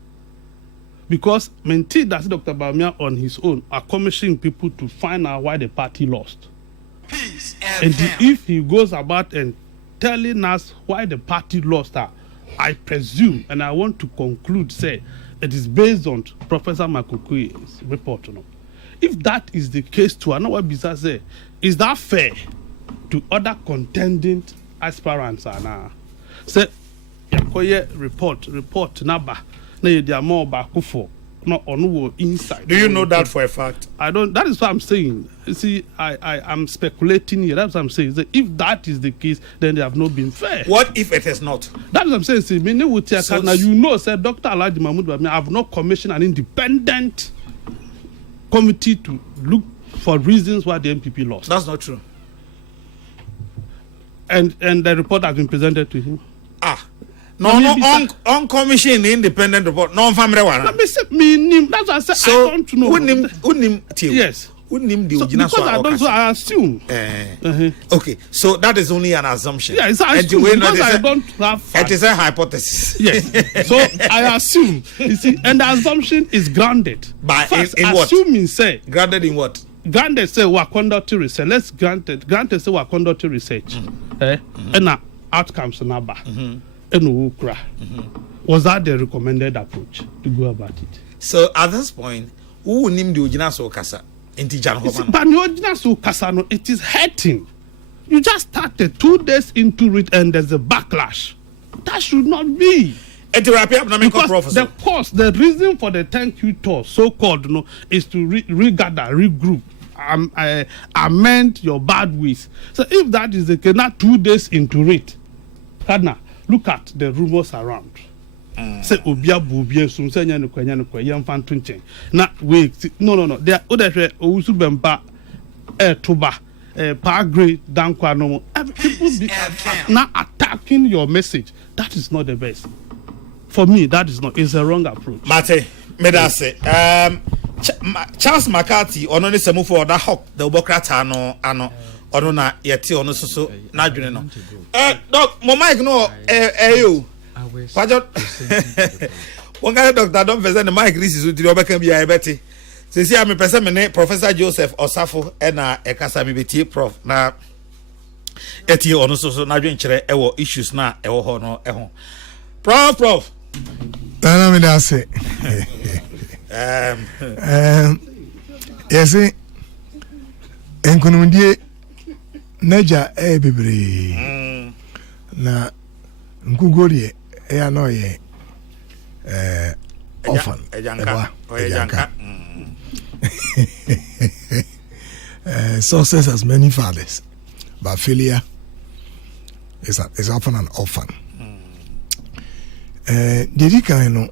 Because maintain that Dr. Bawumia on his own are commissioning people to find out why the party lost. And if he goes about and telling us why the party lost, I presume, and I want to conclude, say, it is based on Professor Kokrokoo's report. If that is the case too, I know what Bisa say, is that fair to other contending aspirants? Say, report, number. They are more back for not on inside. Do you know that for a fact? I don't. That is what I'm saying. You see, I'm speculating here. That's what I'm saying. That if that is the case, then they have not been fair. What if it is not? That's what I'm saying. See, many would say, now you know, said Dr. Alhaji Mahmoud Bawumia, I have not commissioned an independent committee to look for reasons why the MPP lost. That's not true. And the report has been presented to him. No, on commission independent report. No family one. Let me say me. That's what I said. So, I don't know. Yes. Because I don't. So I assume. Okay, so that is only an assumption. Yeah, it's an assumption because I don't have facts. It is a hypothesis. Yes. So I assume. You see, and the assumption is grounded. By first, in what? Assuming say. Grounded in what? Grounded say we are conducting research. Let's granted say we are conducting research. And now outcomes number. Was that the recommended approach to go about it? So at this point, who named the original so kasa? But the original so kasa, it is hurting. You just started 2 days into it and there's a backlash. That should not be. Because the reason for the thank you tour, so-called, is to regather, regroup, amend your bad ways. So if that is the case, not 2 days into it, look at the rumors around. Say obia bobia sum say nya no kwa yam fan to nchen na wait no there other owusu bempa toba power grade dan kwa no people be now attacking your message. That is not the best. For me, that is not. It's a wrong approach. Mate, me da say Charles McCarthy ono ne semu for that hawk the Obokrata ano ono na yeti ono so na dwene no doc mo mic no yo Pajo one guy doctor don't present the mic this is the obeka bia e beti say see am person me ne Professor Joseph Osafo e na e kasa me beti prof na eti ono so na dwen kire e wo issues na e wo ho no e ho prof na me da say yes enkunumdie naja bebre na nkugori ya no ye orphan ejanka success has many fathers but failure is often an orphan. Dedika no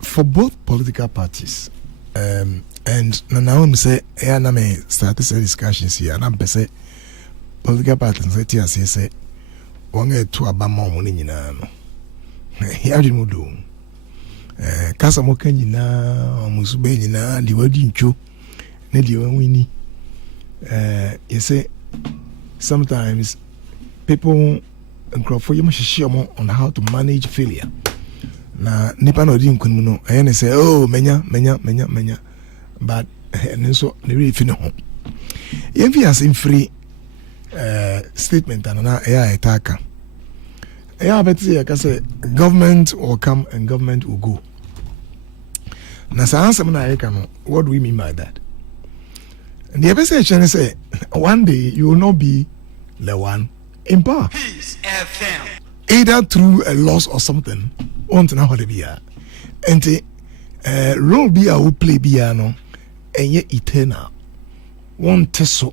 for both political parties and now I'm say I na me start this discussions here and I'm say political parties say one to abama mo nyina no ya dwemu do kasa mo kan nyina musu be nyina di wadi ncho na di wanwini you say sometimes people for you must on how to manage failure. Na nipa no di nkunu no e say oh menya but and so ne really feel no yen fi as in free statement and na e attack e abeti e ka say government will come and government will go na sa answer na e ka no what do we mean by that? And the person say one day you will not be the one in power. Peace FM. Either through a loss or something on to now what be and the role be a play piano and yet eternal one teso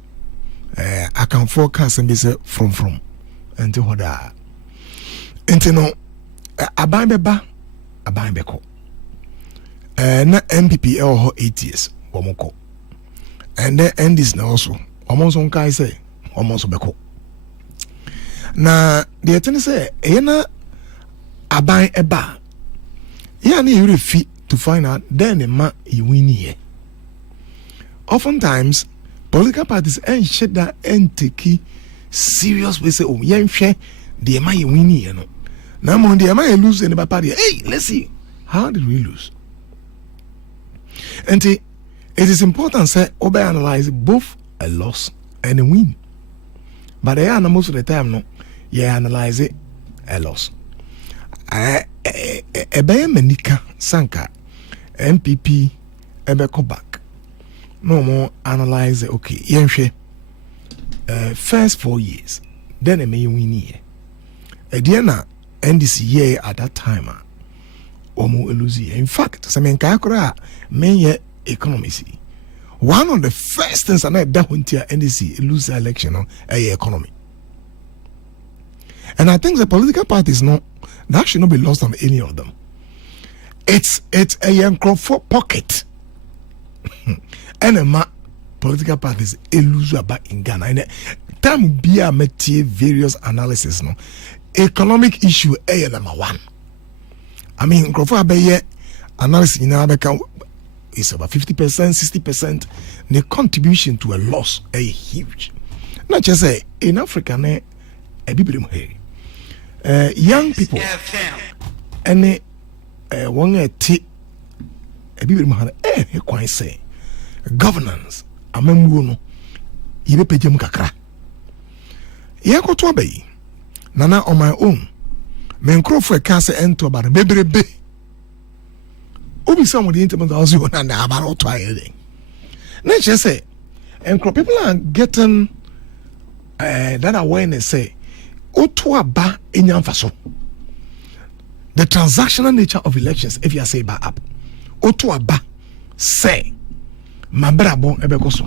I can forecast and be say from and to what and no aban beko na MPP or 8 years womoko and then end is now also almost on kai say almost beko na the thing say na aban eba ya na you fit to find out then the man you win here. Oftentimes political parties and shit that and take serious we say oh yen hwe the man you win here no na mo the man you lose in the party. Hey, let's see how did we lose. And it is important say over analyze both a loss and a win, but most of the time no you analyze it a loss. Ebe menika sanka MPP ebe go back no more analyze okay yenhwe first 4 years then e may win here ediana NDC year at that time omo elusi. In fact some nka akora menye economy see one of the first things and that when NDC lose the election no economy. And I think the political parties that should not be lost on any of them. It's a young for pocket. And a political parties lose back in Ghana. And time be a various analysis no. Economic issue number one. I mean analysis in America is about 50%, 60%. The contribution to a loss is huge. Not just say in Africa young people and one tea quite say governance amembuno ibe pejem kakra ye ko to abai nana on my own men crofo ka say ento ba bebrebe obi some the intimate house you na about to aye na che say and people are getting that awareness say Otuaba Enyamfaso. The transactional nature of elections, if you say by up. Otuaba say Mabrabo Ebekoso.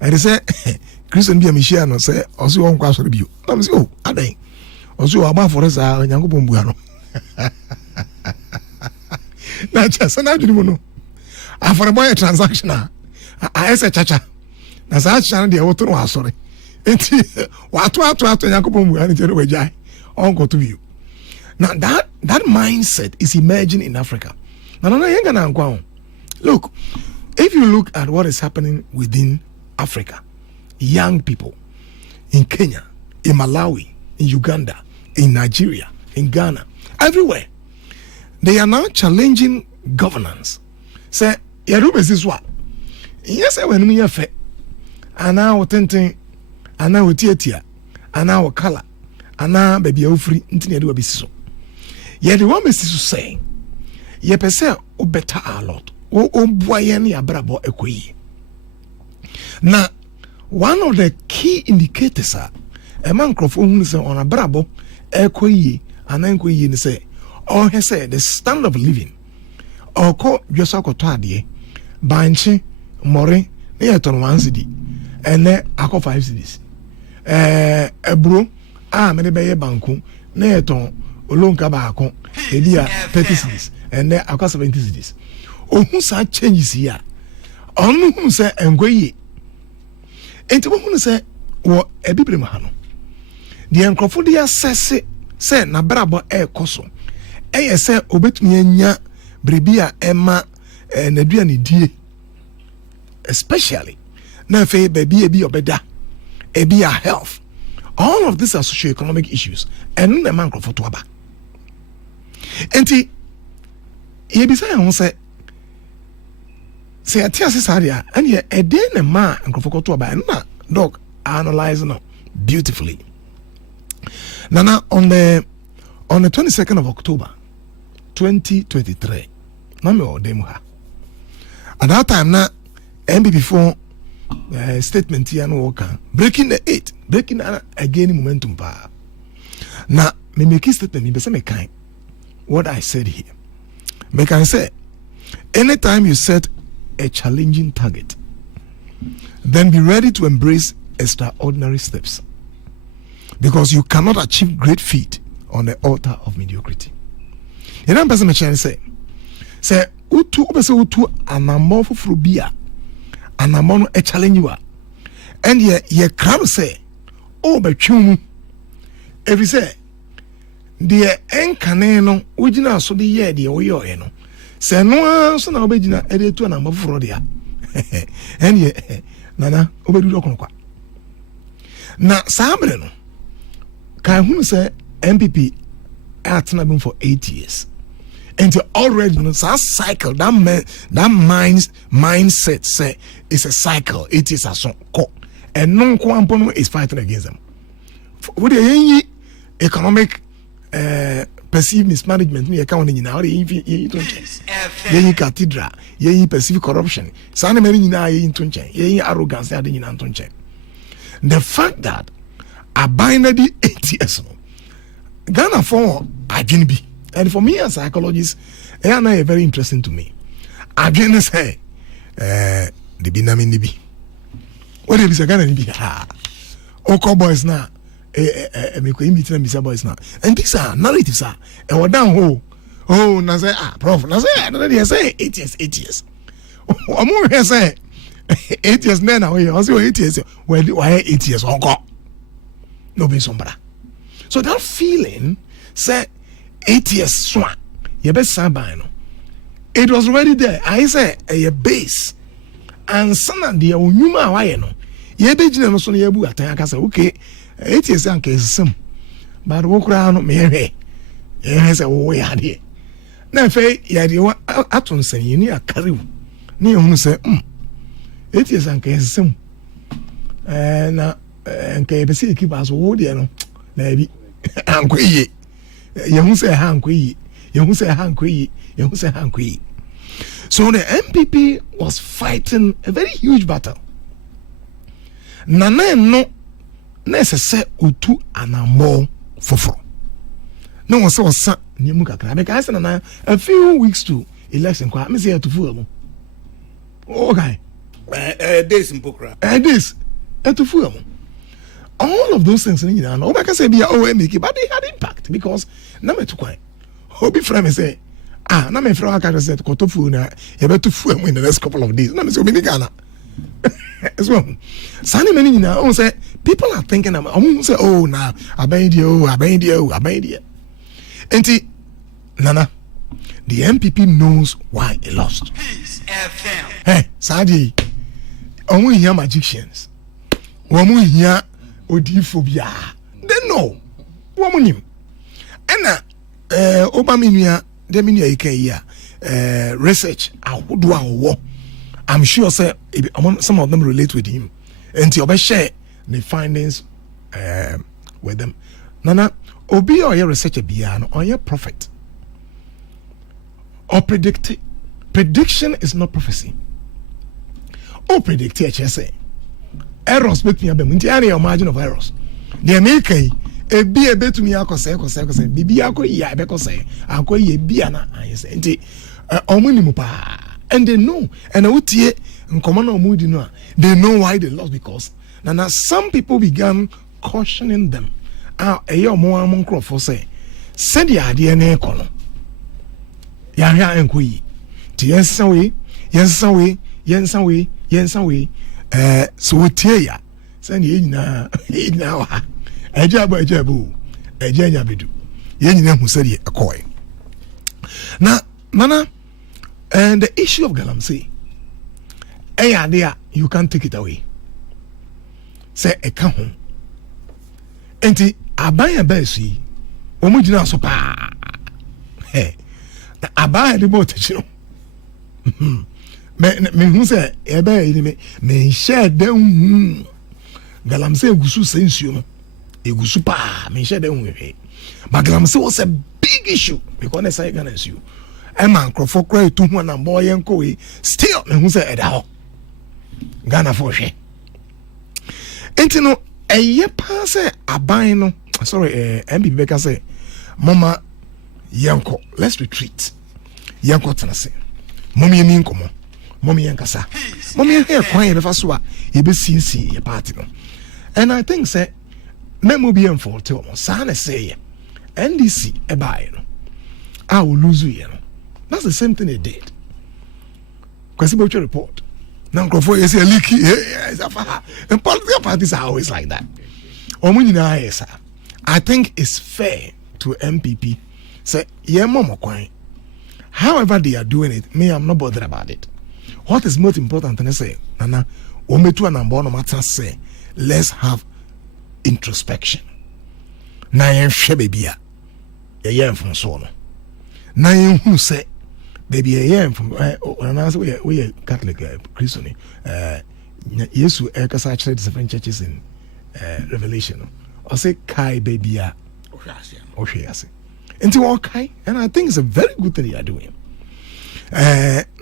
And they say Christian Bia Michiano say, also one class review. I'm say, oh, are they? ɔso aba for sa Nyankopɔn bua no na chasa na dwene mu no afɔrebɔ yɛ transaction a ayɛ sɛ chacha na saa chacha no deɛ woto no wasɔre enti wato Nyankopɔn bua no kyerɛ wagyae ɔnkɔto bio. Now that mindset is emerging in Africa. Look, if you look at what is happening within Africa, young people in Kenya, in Malawi, in Uganda, in Nigeria, in Ghana, everywhere, they are now challenging governance. Say, Yerubes is what? Yes, I went me fe, and now tenting, and now tietia, and now color, and now baby free intini do so. Yet the one is to say, ye pese o better a lot. O boyen ya brabo ekwe. Now, one of the key indicators are a man crofon say on a brabo ekwe and then kwe say, or he say the standard of living. Or call Josako Tadie, Banchi, More, near 1 cedi, and then ako 5 cedis. A bro, many bay banku, near olonka baako ebi a 30 cedis and then akwa 70 cedis ohun sa changes here onu hu se engoye enti mo hu se wo ebibre ma ha no de enkrofo de assess se na brabo ekoso eye se obetumi anya brebi a ema na dua ne die especially na fe baby ebi obeda ebi a health. All of these are socio-economic issues and the man crofo to aba. Enti ye bisa ya ho se atia sesaria and ye e dey na ma nkrofo to aba na doc analyze no beautifully. Nana on the 22nd of October 2023 na me o dem ha. At that time na MB before statement here no work breaking the 8 breaking again momentum pa. Na me make statement me be say me kind what I said here. Make I say, anytime you set a challenging target, then be ready to embrace extraordinary steps. Because you cannot achieve great feat on the altar of mediocrity. You know, person say, utu anamorpho frubia, anamono a challenge you are. And ye crowd say, oh, but chum, every say, the encaneno ujina so the year the oyo eno se no so na obejina edetu na mafuro dia enie nana obedu dokonkwa na sabre no kan hu se MPP atna been for 8 years and already no that cycle that mindset say it's a cycle 8 years aso ko and non ko ampono is fighting against them what the economic perceived mismanagement ni account ni na ye cathedral ye perceived corruption sana many ni na ye ntonchen ye arrogance ade ni na ntonchen. The fact that a binary ATS Ghana for adwene bi and for me as a psychologist are very interesting to me. Adwene say the binami ni bi what dey be say Ghana ni bi oko boys na me ko imiti na misa boys now and these are narratives are e wo down ho oh na say prof na say no dey say 8 years omo he say 8 years na we o say 8 years why 8 years onko no be sombra. So that feeling say 8 years swa ye be saban no it was already there. I say a base and sana de onyuma awaye no ye be gina no so na ye bu atan aka say okay 8 years and kesem but wo kura no me hwe ye say wo ya de na fe ya de aton san yi ni akariw ni ehunu say 8 years and kesem na nke be say keep as wo de no na bi ankoyi ye hu say ha ankoyi ye hu say ha ankoyi ye hu say ha ankoyi. So the MPP was fighting a very huge battle. Nana no necessary utu anamo foforo. No one saw sa nimu kakra. Because na a few weeks to election kwa me say to full. Okay. Days in Pokra. Days to full. all of those things, you know, no one can say be make it, but they had impact because number two quite. Hobby friend say, na me friend can say to kotofu na you better fu in the next couple of days. Na me so many Ghana. As well. Sani many now say people are thinking I'm say oh na abendia. Enti Nana, the MPP knows why he lost. Hey, Sadi, omo here magicians. Omo here odiphobia. They know. Omo nim. Ena Obaminia deminia ike research ahodo anwo. I'm sure say some of them relate with him. And you share the findings with them. Nana, obi or your researcher biano or your prophet. Or prediction is not prophecy. Or predict say errors make me a bit margin of errors. The American a be a bit to me akose bibi ako ya be kose ako ye bia na ayese enti omuni pa and they know and utie nkoma na omudi no they know why they lost because now some people began cautioning them eyo mo amon crofo say said the idea na ekono ya hia enkoyi ti yensa we so tie ya say na nyina wa ejabu ejanya bedu ye nyina hu say ekoy na nana and the issue of galamsey there you can't take it away say eka ho enti abaya basi omugina so pa abaya de bot chiro me hu say ebe me share dem galamsey egusu sensuo no egusu pa me share dem we but galamsey was a big issue because they say Ghana issue man crofo cry to hu na boy enko we still me hu say eda Ghana for hwe enti no eye pa say aban no sorry MPP Beka say mama yanko let's retreat yanko tenase mama yemi nkomo mama yankasa mama ye kwan ye befa so a ye be sinsi ye party no and I think say memo be enfault o sa na say NDC e bae no a will lose you no that's the same thing they did because about your report now Kokrokoo is a leaky and political parties are always like that I think it's fair to MPP say yeah mama kwan however they are doing it me I'm not bothered about it what is most important and say nana ometu anambo no matter say let's have introspection na yen hwe bebia yen from so no na yen hu say baby yen from we Catholic Christian yesu ekasa church different churches in Revelation or say kai bebia ohwe enti wo kai and I think it's a very good thing you are doing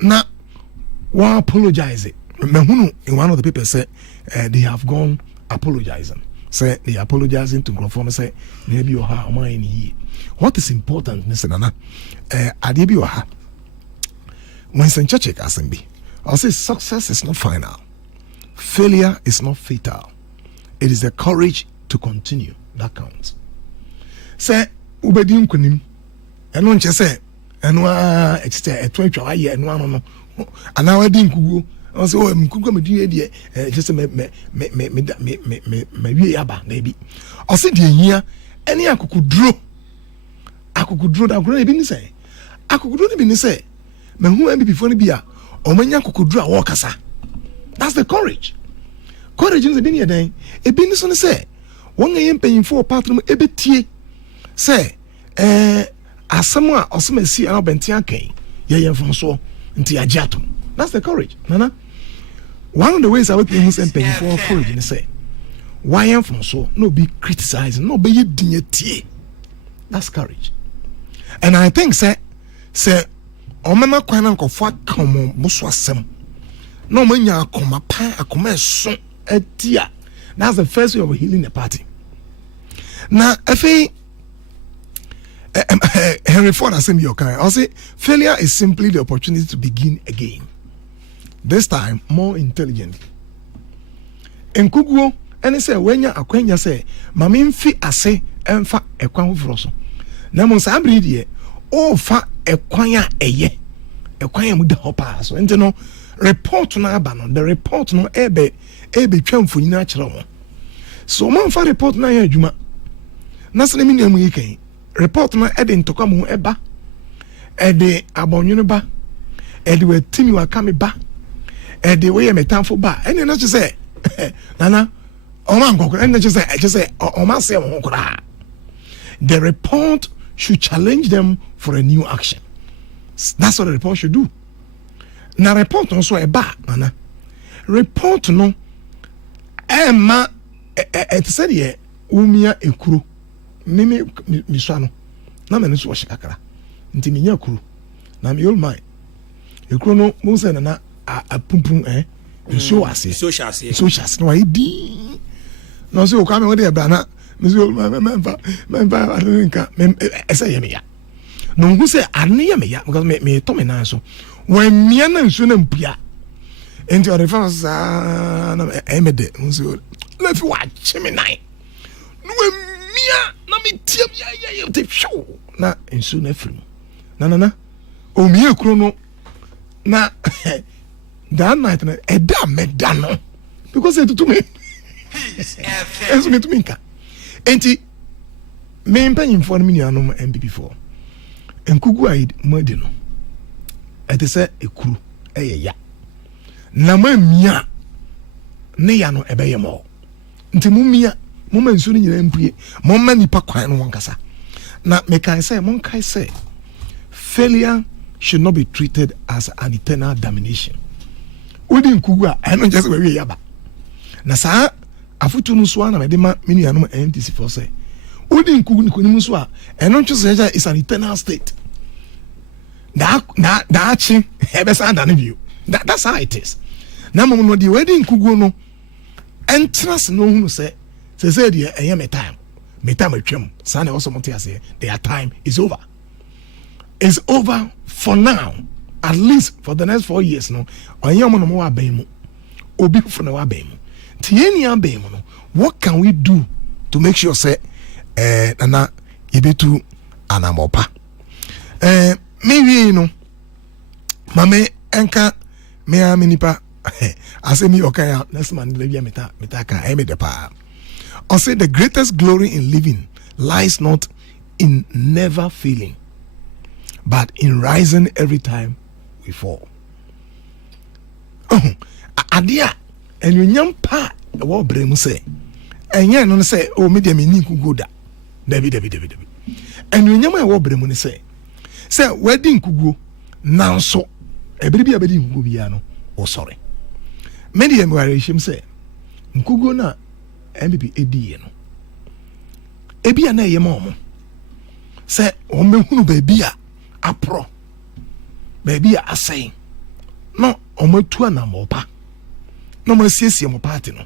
na wa apologize it mehunu in one of the people say they have gone apologizing say they apologizing to Kokrokoo say maybe you ha o ni what is important listen na adebi o ha when Senchechek asembi I'll say success is not final, failure is not fatal, it is the courage to continue that counts. Say ubedi nkunim eno nche say eno extra etwa aye eno ano no ana wadi nkugo I say oh nkugo medin e just me wie aba na bi I say de hia ene akukudro da kuro e bi ni say akukudro ni bi ni say me hu MPP fo ni bi a omanya akukudro a wo kasa that's the courage in the bin den e bi ni so ni say won ga yempanyin fo patro mu ebetie say asem a osomasi ana benti akan ye yemfo so nti agiato that's the courage nana one of the ways I would think say paying for courage ni say why yemfo so no be criticizing no be yedin that's courage and I think say omema kwana nkofo akam boso asem no manya akoma pa akoma so adia that's the first way of healing the party na afi Henry Ford asem your kind I'll say failure is simply the opportunity to begin again, this time more intelligently. Nkuguo ɛne sɛ wanya akwanya sɛ mame mfi ase ɛmfa ɛkwan foforɔ so na mo saa bere deɛ o fa ɛkwan a ɛyɛ ɛkwan a mu da hɔ paa so nti no report no aba no the report no twa mfonyin akyerɛ mo so mo mfa report no ayɛ adwuma na sɛ me nua mu yi kan report no ɛde ntɔkwa mu ɛba ɛde abɔnwene ba ɛde watimi wakame ba ɛde woyɛ metamfo ba ɛne na kyerɛ sɛ nana ɔma nkɔkora ɛne kyerɛ sɛ ɔma sɛ ho koraa. The report should challenge them for a new action. That's what the report should do. Now report also eba nana report no ma et said ye umia ekuro mimi miswa no na me nso hye kakra nti minya kuro na me yolman ekuro no mo se na apumpum nso ase so chase no ai di no so kwa me wo de bra na Monsieur, member, I don't say, yeah. No, who say, I near me, because me, Tommy Naso. When me and Sunan Pia into the first, Emede, Monsieur, let's watch him night. No, me, me, yeah, the show. Na, and soon a film. Na, oh, me a chrono. Na, that night, a damn medano. Because it to me. As me to me. Enti me mpanyimfo no menuanom MP4 enkugu aid madi no ete se ekuru ya na mamia ne ya no ebeye mo nti mumia moma nsu no nyina mpue moma nipa kwan no wonkasa na me kan say mon kai say failure should not be treated as an eternal damnation odi nkugu a eno just we yaba na saa afutu no so na me de ma menuanom NTC for say odi nkugu ni konim so a eno ntwese is an eternal state da achi ebesa da ne view that's how it is na mom no de wedi nkugu no entrance no hunu say de eye me time atwam sa na woso mote ase their time is over for now at least for the next 4 years no onye mo no wa ban mu obi fu na wa ban mu what can we do to make sure say nana yebetu anamopa me no mame enka me aminipa asemi okaya next man le bia meta ka me de pa or say the greatest glory in living lies not in never failing but in rising every time we fall adia and you nyam pa e wo bremu say enye no say o media me ni kugo da david and you nyam e wo bremu ni say wedding kugo nanso ebiri bia bedi kugo bia no o sorry media me ware him say nkugo na mpp ediye no ebia na yema omo say o mehunu ba bia apro ba bia asai no o matu na mopa no mo siesie mo party no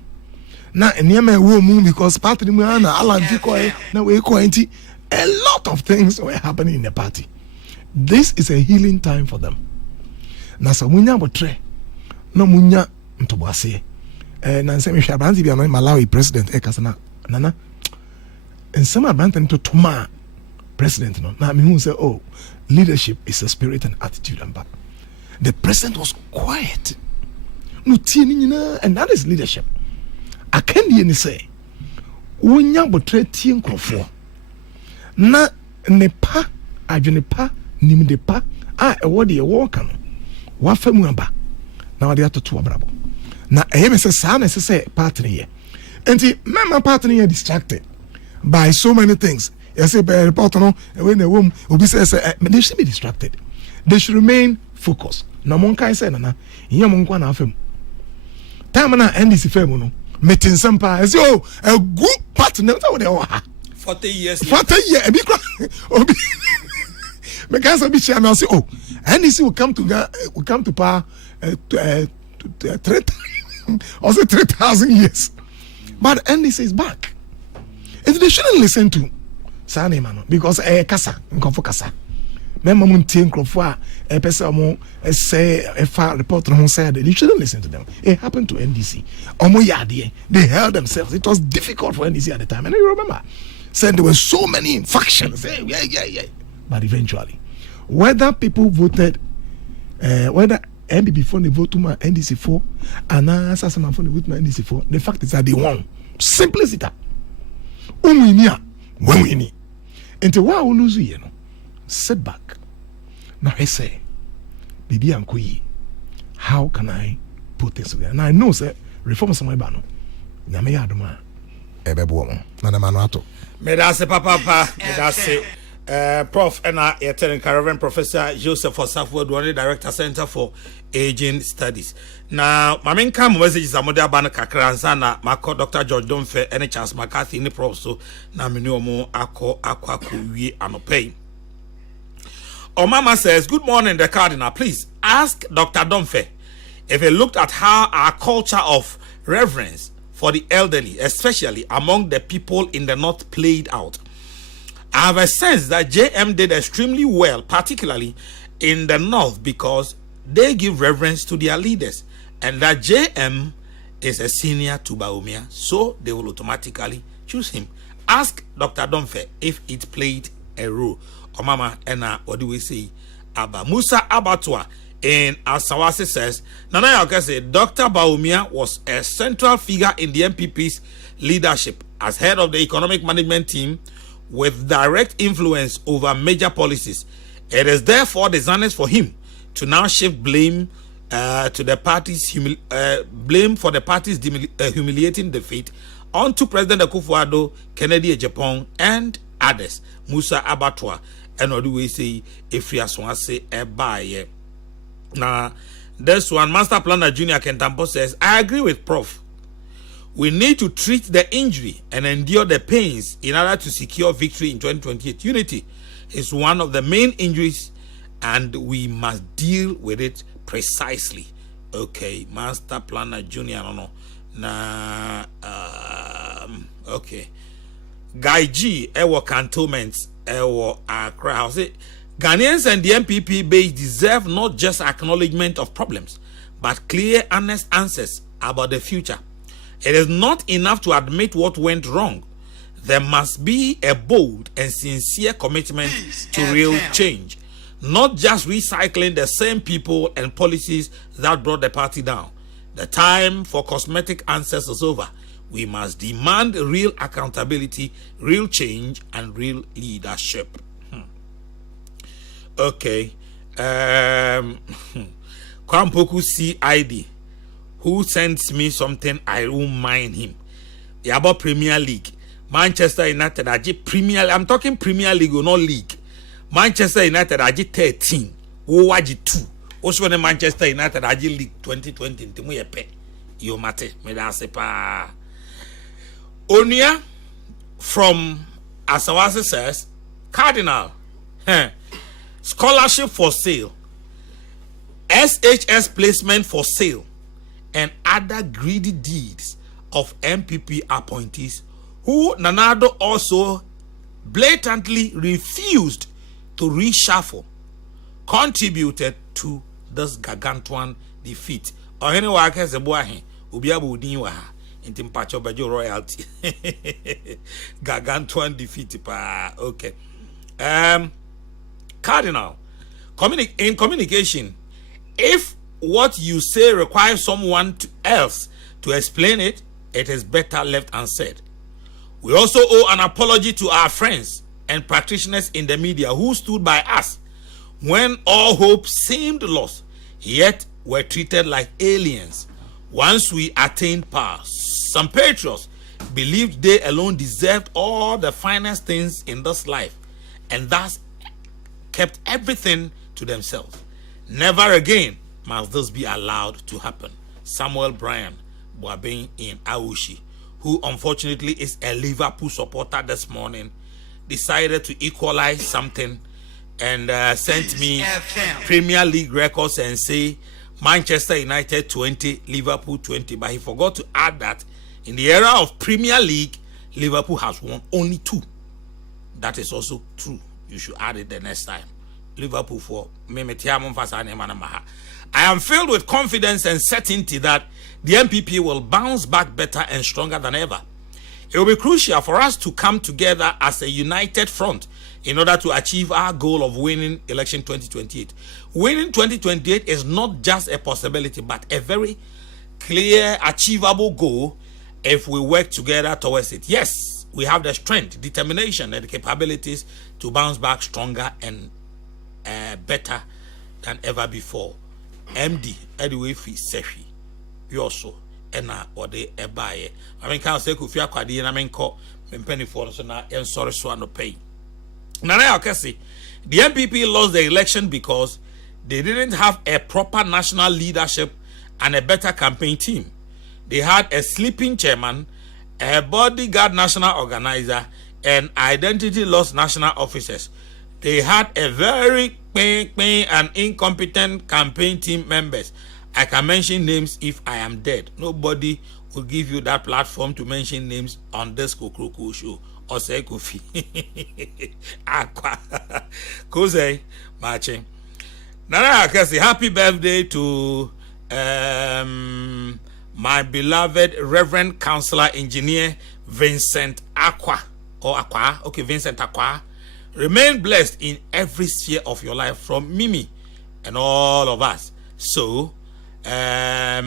na enema e wo mu because party mu na alanti ko na we ko enti a lot of things were happening in the party. This is a healing time for them. Na so munya botre no munya ntobase na nseme hwa branti bia no Malawi president kasana nana nsema branti to toma president no na me hu say oh leadership is a spirit and attitude and back. The president was quiet. No tieni and that is leadership. I can't hear any say wonya botre tie nkrofo na nepa adwenepa nimdepa a ewo de ewo ka no wa famu aba na wa de atoto abrabo na eheme se sa na se partner here enti mama partner here distracted by so many things. You say by report no when a woman obi say they should be distracted, they should remain focused. Na mon kai say na iya mon kwa na afem time na NDC fam no meeting sampa I say oh a good partner that they 40 years ebi kwa obi me can say be chairman say oh NDC will come to power 3,000 years, but NDC is back. And they shouldn't listen to Sani Mano because kasa nkofo kasa Remember, Muntin Crofwa, a person say a far reporter who said you shouldn't listen to them. It happened to NDC. Omoyadi, they held themselves. It was difficult for NDC at the time. And you remember, said there were so many factions. Yeah. But eventually, whether people voted, whether MPP for the vote to my NDC for, and Assassin for the vote to my NDC for, the fact is that they won. Simplicity. When we need. Into what we lose, you know, sit back. Now I say, Bibi Ankui, how can I put this together? And I know, sir, reform some bano. Namaya Duma, Ebebo, Nanamanato. Medase Papa, Medase. Prof and Reverend Professor Joseph Osafo Duane Director Center for Aging Studies. Now, my main come messages are Modia Bana Kakransa na Mako Dr. George Donfe any chance McCarthy ni prof so na minuomo ako wi anopay. Omama says, good morning, the Cardinal. Please ask Dr. Donfe if he looked at how our culture of reverence for the elderly, especially among the people in the North, played out. I have a sense that JM did extremely well, particularly in the North, because they give reverence to their leaders, and that JM is a senior to Baumia, so they will automatically choose him. Ask Dr. Donfe if it played a role. Or Mama, and what do we say? Abba Musa Abatwa in Asawase says, Nana Yaka said Dr. Baumia was a central figure in the MPP's leadership as head of the economic management team, with direct influence over major policies. It is therefore dishonest for him to now shift blame to the party's blame for the party's humiliating defeat onto President Akufo-Addo, Kennedy Ejapong, and others. Musa Abatwa, and what do we say? If we are say ebaye. Now, this one, Master Planner Junior Kentampo says, I agree with Prof. We need to treat the injury and endure the pains in order to secure victory in 2028. Unity is one of the main injuries, and we must deal with it precisely. Okay, Master Planner Junior, no. Okay. Guy G, Ewo cantonments, Ewo Accra. I'll say, Ghanaians and the MPP base deserve not just acknowledgement of problems, but clear, honest answers about the future. It is not enough to admit what went wrong. There must be a bold and sincere commitment to real change, not just recycling the same people and policies that brought the party down. The time for cosmetic answers is over. We must demand real accountability, real change, and real leadership. Okay. Kwampoku CID. Who sends me something, I won't mind him. Yeah, about Premier League. Manchester United, I'm talking Premier League or not League. Manchester United, 13. Owaji 2. Also, when Manchester United, League 2020. You mate, me da sepa. Onia from Asawase says, Cardinal, scholarship for sale, SHS placement for sale, and other greedy deeds of MPP appointees who Nanado also blatantly refused to reshuffle contributed to this gargantuan defeat. Or anyway, I can say, boy, Ubiabu Niwa, in Timpacho Bajo royalty. Gargantuan defeat. Okay. Cardinal, in communication, if what you say requires someone else to explain it, it is better left unsaid. We also owe an apology to our friends and practitioners in the media who stood by us when all hope seemed lost, yet were treated like aliens once we attained power. Some patriots believed they alone deserved all the finest things in this life, and thus kept everything to themselves. Never again must this be allowed to happen. Samuel Bryan Boabeng in Aushi, who unfortunately is a Liverpool supporter this morning, decided to equalize something and sent me Premier League records and say Manchester United 20, Liverpool 20. But he forgot to add that in the era of Premier League, Liverpool has won only 2. That is also true. You should add it the next time. Liverpool for me I am filled with confidence and certainty that the MPP will bounce back better and stronger than ever. It will be crucial for us to come together as a united front in order to achieve our goal of winning election 2028. Winning 2028 is not just a possibility, but a very clear, achievable goal if we work together towards it. Yes, we have the strength, determination, and the capabilities to bounce back stronger and better than ever before. MD, anyway, fi sefi. You also. Ena ode ebaye. I mean, can't say Kufia Kwadi and I mean, call penny for us and sorry, so no pay. Now, the MPP lost the election because they didn't have a proper national leadership and a better campaign team. They had a sleeping chairman, a bodyguard national organizer, and identity lost national officers. They had a very and incompetent campaign team members. I can mention names if I am dead. Nobody will give you that platform to mention names on this Kokrokoo show. Or say Kofi. Aqua. Koze. Marching. Nana Akasi, happy birthday to my beloved Reverend Counselor Engineer Vincent Aqua. Or Aqua. Okay, Vincent Aqua. Remain blessed in every sphere of your life from Mimi and all of us. So, a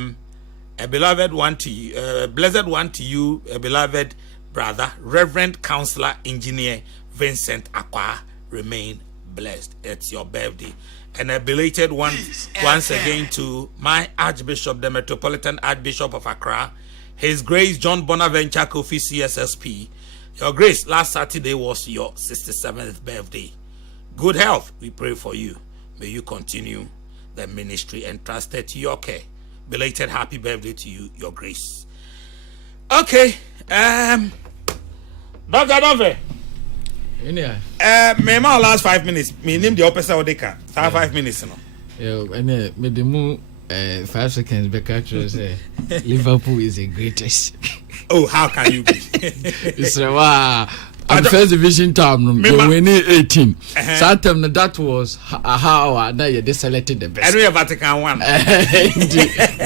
beloved one to you, blessed one to you, a beloved brother, Reverend Counselor Engineer Vincent Aqua. Remain blessed. It's your birthday. And a belated one once again to my Archbishop, the Metropolitan Archbishop of Accra, His Grace John Bonaventure Kofi CSSP. Your Grace, last Saturday was your 67th birthday. Good health, we pray for you. May you continue the ministry entrusted to your care. Belated happy birthday to you, Your Grace. Okay, Dr. Dove. Me my last 5 minutes. Me name the opposite of the car. 5 minutes, no. Yeah, me the move 5 seconds back actually say Liverpool is the greatest. Oh, how can you be? It's wow. At the first division term, they win 18. Saturn, that was how now you selected the best. And we have Vatican one. We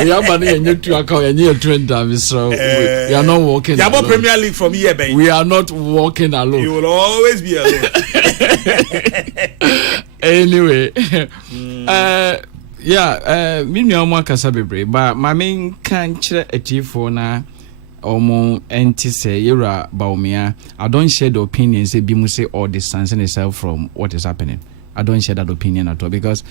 have money and you to account and you trend time, so we are not walking. You have Premier League from here, baby. We are not walking alone. You will always be alone. Anyway, yeah, me no more kasabebre, but my main can't achieve for now. Omo enti say yura baumia. I don't share the opinion say bimu say or distancing itself from what is happening. I don't share that opinion at all because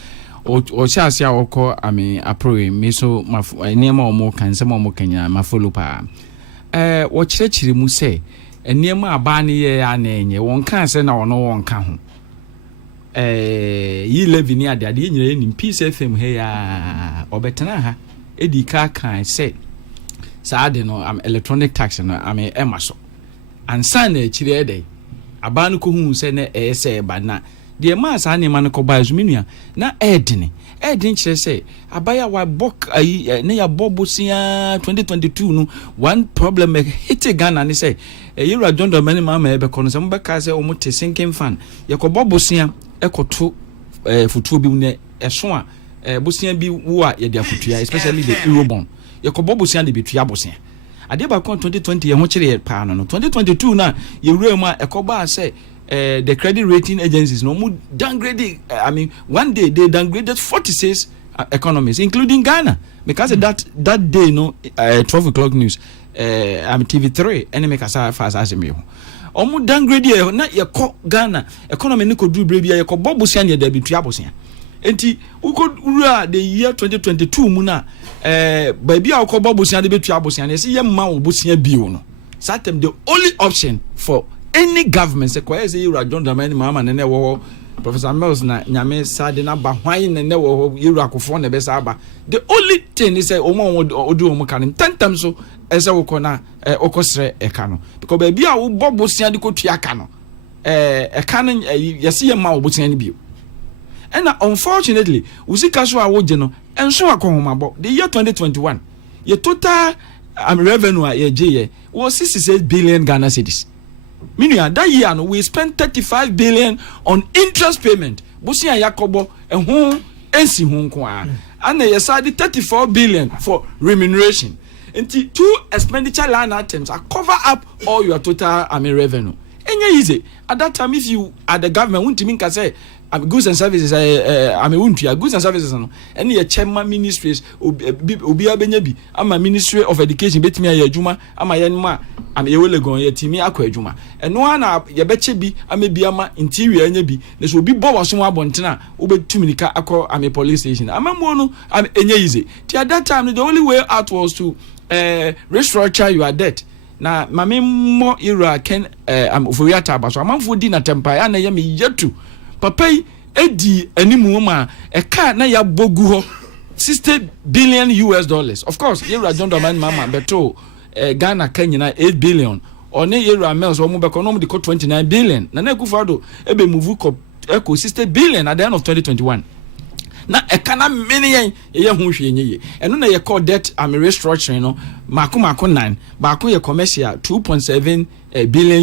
o chasi oko I mean approve me so my nema omo kan se omo kenya ma follow pa wo chirechiri mu say enema aba ne ye ya na enye won kan se na wono won ka ho yi levi ni ade nyire ni peace fm he ya obetena ha edi ka kan say saade no electronic tax no emaso ansa na chire dey aba no ko hu se na ese ba na de ma sa ne ma no ko ba azuminua na edin chire se abaya wa bok ne ya bobosia 2022 no one problem hit Ghana ne say yira John Domani ma ebe kono se mbeka se o mote sinking fan ye ko bobosia ekoto futuo bi ne eso a bosia bi wo a ye de afutua especially the Eurobond Yakobobusian de Bitua Bosia. Adeba 2020 ye ho kire pa no 2022 na ye wura ekoba say the credit rating agencies no mu downgraded one day they downgraded 46 economies including Ghana because that day no 12 o'clock news TV3 and make as fast as me omu downgrade na ye ko Ghana economy ni ko duru bia ye ko bobusian ye de Bitua Bosia. Enti uko the year 2022 mu na baby a uko bobusia de betua bosia na say yemma obusia bio no satem the only option for any government say kwese yura John Dramani mama ne wo Professor Mills na nyame sade na ba hwan ne wo yura akofo na be sa ba the only thing is say omo odu omo kan tentam so ese wo na okosre eka no because baby a wo bobusia de ko tua ka no eka no yesi yemma obusia ne bio. And unfortunately, usika so awoje no enso akohomabo the year 2021 your total revenue a ye was 66 billion Ghana cedis. Meaning that year no we spent 35 billion on interest payment bosia yakobo eho ensi ho nko a ana yesade 34 billion for remuneration. Nti two expenditure line items are cover up all your total revenue. Enye easy. At that time, if you at the government won't mean can say goods and services goods and services no any a chairman ministries obi abenyabi ama ministry of education betimi aye adwuma ama yenma am ewelegon yetimi akọ adwuma eno na ye beche bi amebi ama interior anya bi na so obi bo waso abontena obetuminika akọ am police station amammo no enye easy at that time the only way out was to restructure your debt. Na mame mo ira ken am oforiata abaso amamfo di na tempa ya na ye me yetu papai edi animu ma eka na ya bogu ho $60 billion. Of course ira John Doman mama beto Ghana Kenya 8 billion one ira Mills omo be kono de 29 billion na na Akufo-Addo ebe move ko eco $60 billion at the end of 2021. Na ekana many ye ho hwe nye eno na ye call debt restructuring no mako 9 ba ko ye commercial $2.7 billion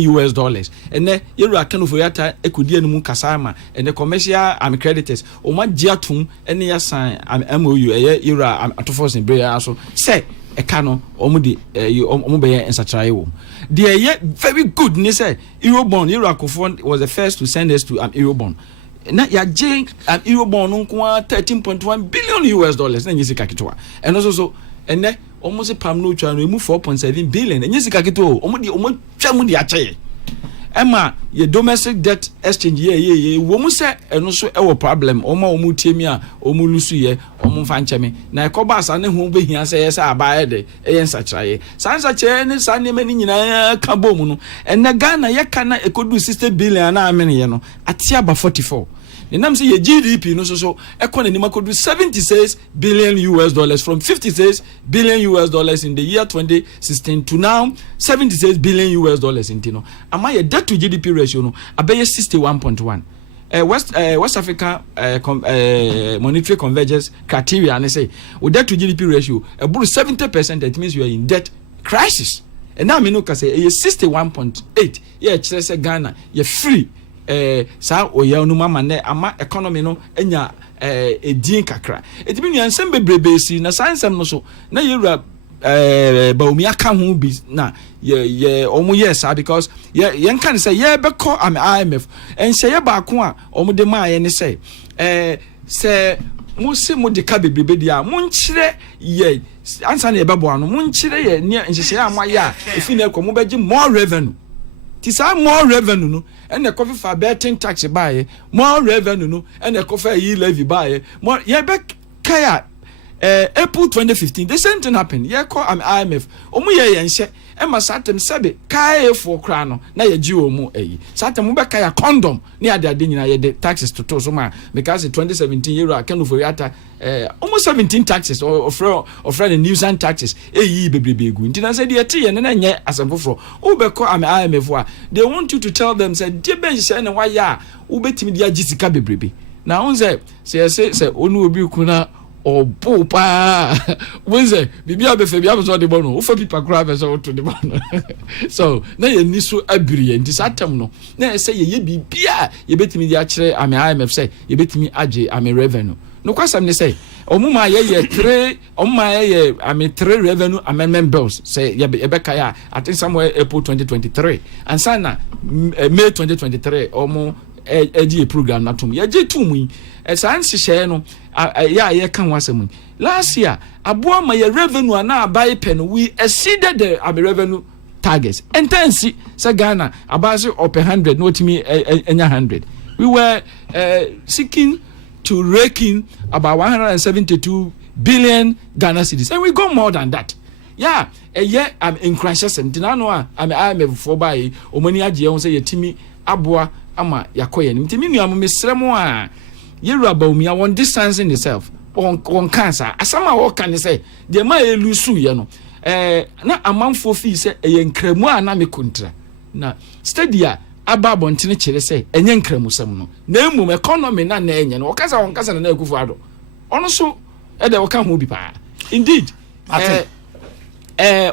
ene yeru akano for yata ekodi enu kasama ene commercial creditors o ma giatum ene ya san MOU eye yeru atofos in bre aso say ekano omudi omo be ensatrai wo the very good ni say Eurobond yeru Akufo was the first to send us to Eurobond. Na ya jing Eurobond nko $13.1 billion na nyisika kitwa eno so ene almost pam no twa no emu 4.7 billion nyisika kitwa omo twa mu di ache ema ye domestic debt exchange ye wo mu se eno so e wo problem omo tiemi a omo lusu ye omo fa ncheme na ekoba asa ne ho behia se ye sa aba de ye nsakraye sansa che ne sa ne mani nyina ka bom no ene Ghana ye kana ekodu $60 billion na amene ye no atia ba 44. The name say your GDP no so economy could do $76 billion from $56 billion in the year 2016 to now $76 billion in Tino. Am I a debt to GDP ratio no abeye 61.1. West Africa monetary convergence criteria and they say with debt to GDP ratio about 70%, that means you are in debt crisis. And now me no can say 61.8. Yeah, say Ghana you free. Sa oya no mama ne ama economy no enya edin kakra etimi nua nsem bebrebe si na sansem no so na yewura baomi aka ho bi na ye omo yes because ye nkan say ye beko am IMF ense ye ba ko a omo de ma ye ne say se mo se mo de ka bebrebe dia mo nkyire ye ansa na ye bebo ano mo nkyire ye ne nhyehyɛ amaye a efi na ekɔ mo beji more revenue. Tisa more revenue no and the coffee for betting tax buy more revenue no and the coffee levy buy more yeah back kaya April 2015 the same thing happened yeah call am IMF omu ye yenhye e ma satem sebe kaya for kra no na ye gi omu eyi satem be kaya condom ne ade nyina ye de taxes to so ma because 2017 year akanu for yata almost 17 taxes or friend nuisance taxes eyi bebrebe gu ntina say de tie ne na nye asemfoforo wo be call am IMF a they want you to tell them say de ben share ne waya a wo betimi de agisika bebrebe na on say onu obi kuna obo pa wenze bibia be fe bia so de bono wo fa pipa kra be so to de bono so na ye niso abiri nti satam no na say ye bibia ye betimi dia kire am IMF say ye betimi age am revenue no kwasam ne say omuma ye 3 omuma ye am 3 revenue amendment bills say ye be kaya I think somewhere April 2023 and sana May 2023 omo a program na tum ye je tum esansi share no ya ye kan wasem last year aboa ma ye revenue na abai pen we exceeded the revenue targets intense say Ghana abase up 100 no timi enya 100 we were seeking to raking about 172 billion Ghana cedis and we got more than that. Yeah, a year I'm in crisis and no I'm for by omani agye on say yetimi aboa ama yakoye ntimi nua mesremo a yeru abaumia won distancing itself on cancer asama wo kan say de ma elusu ye no na amanfo fi say eye nkremu a na me kontra na stadia aba bontene kire say enye nkremu sam no na emum economy na na enye no okasa on kasa na Akufo-Addo ono so e de wo kan ho bi pa indeed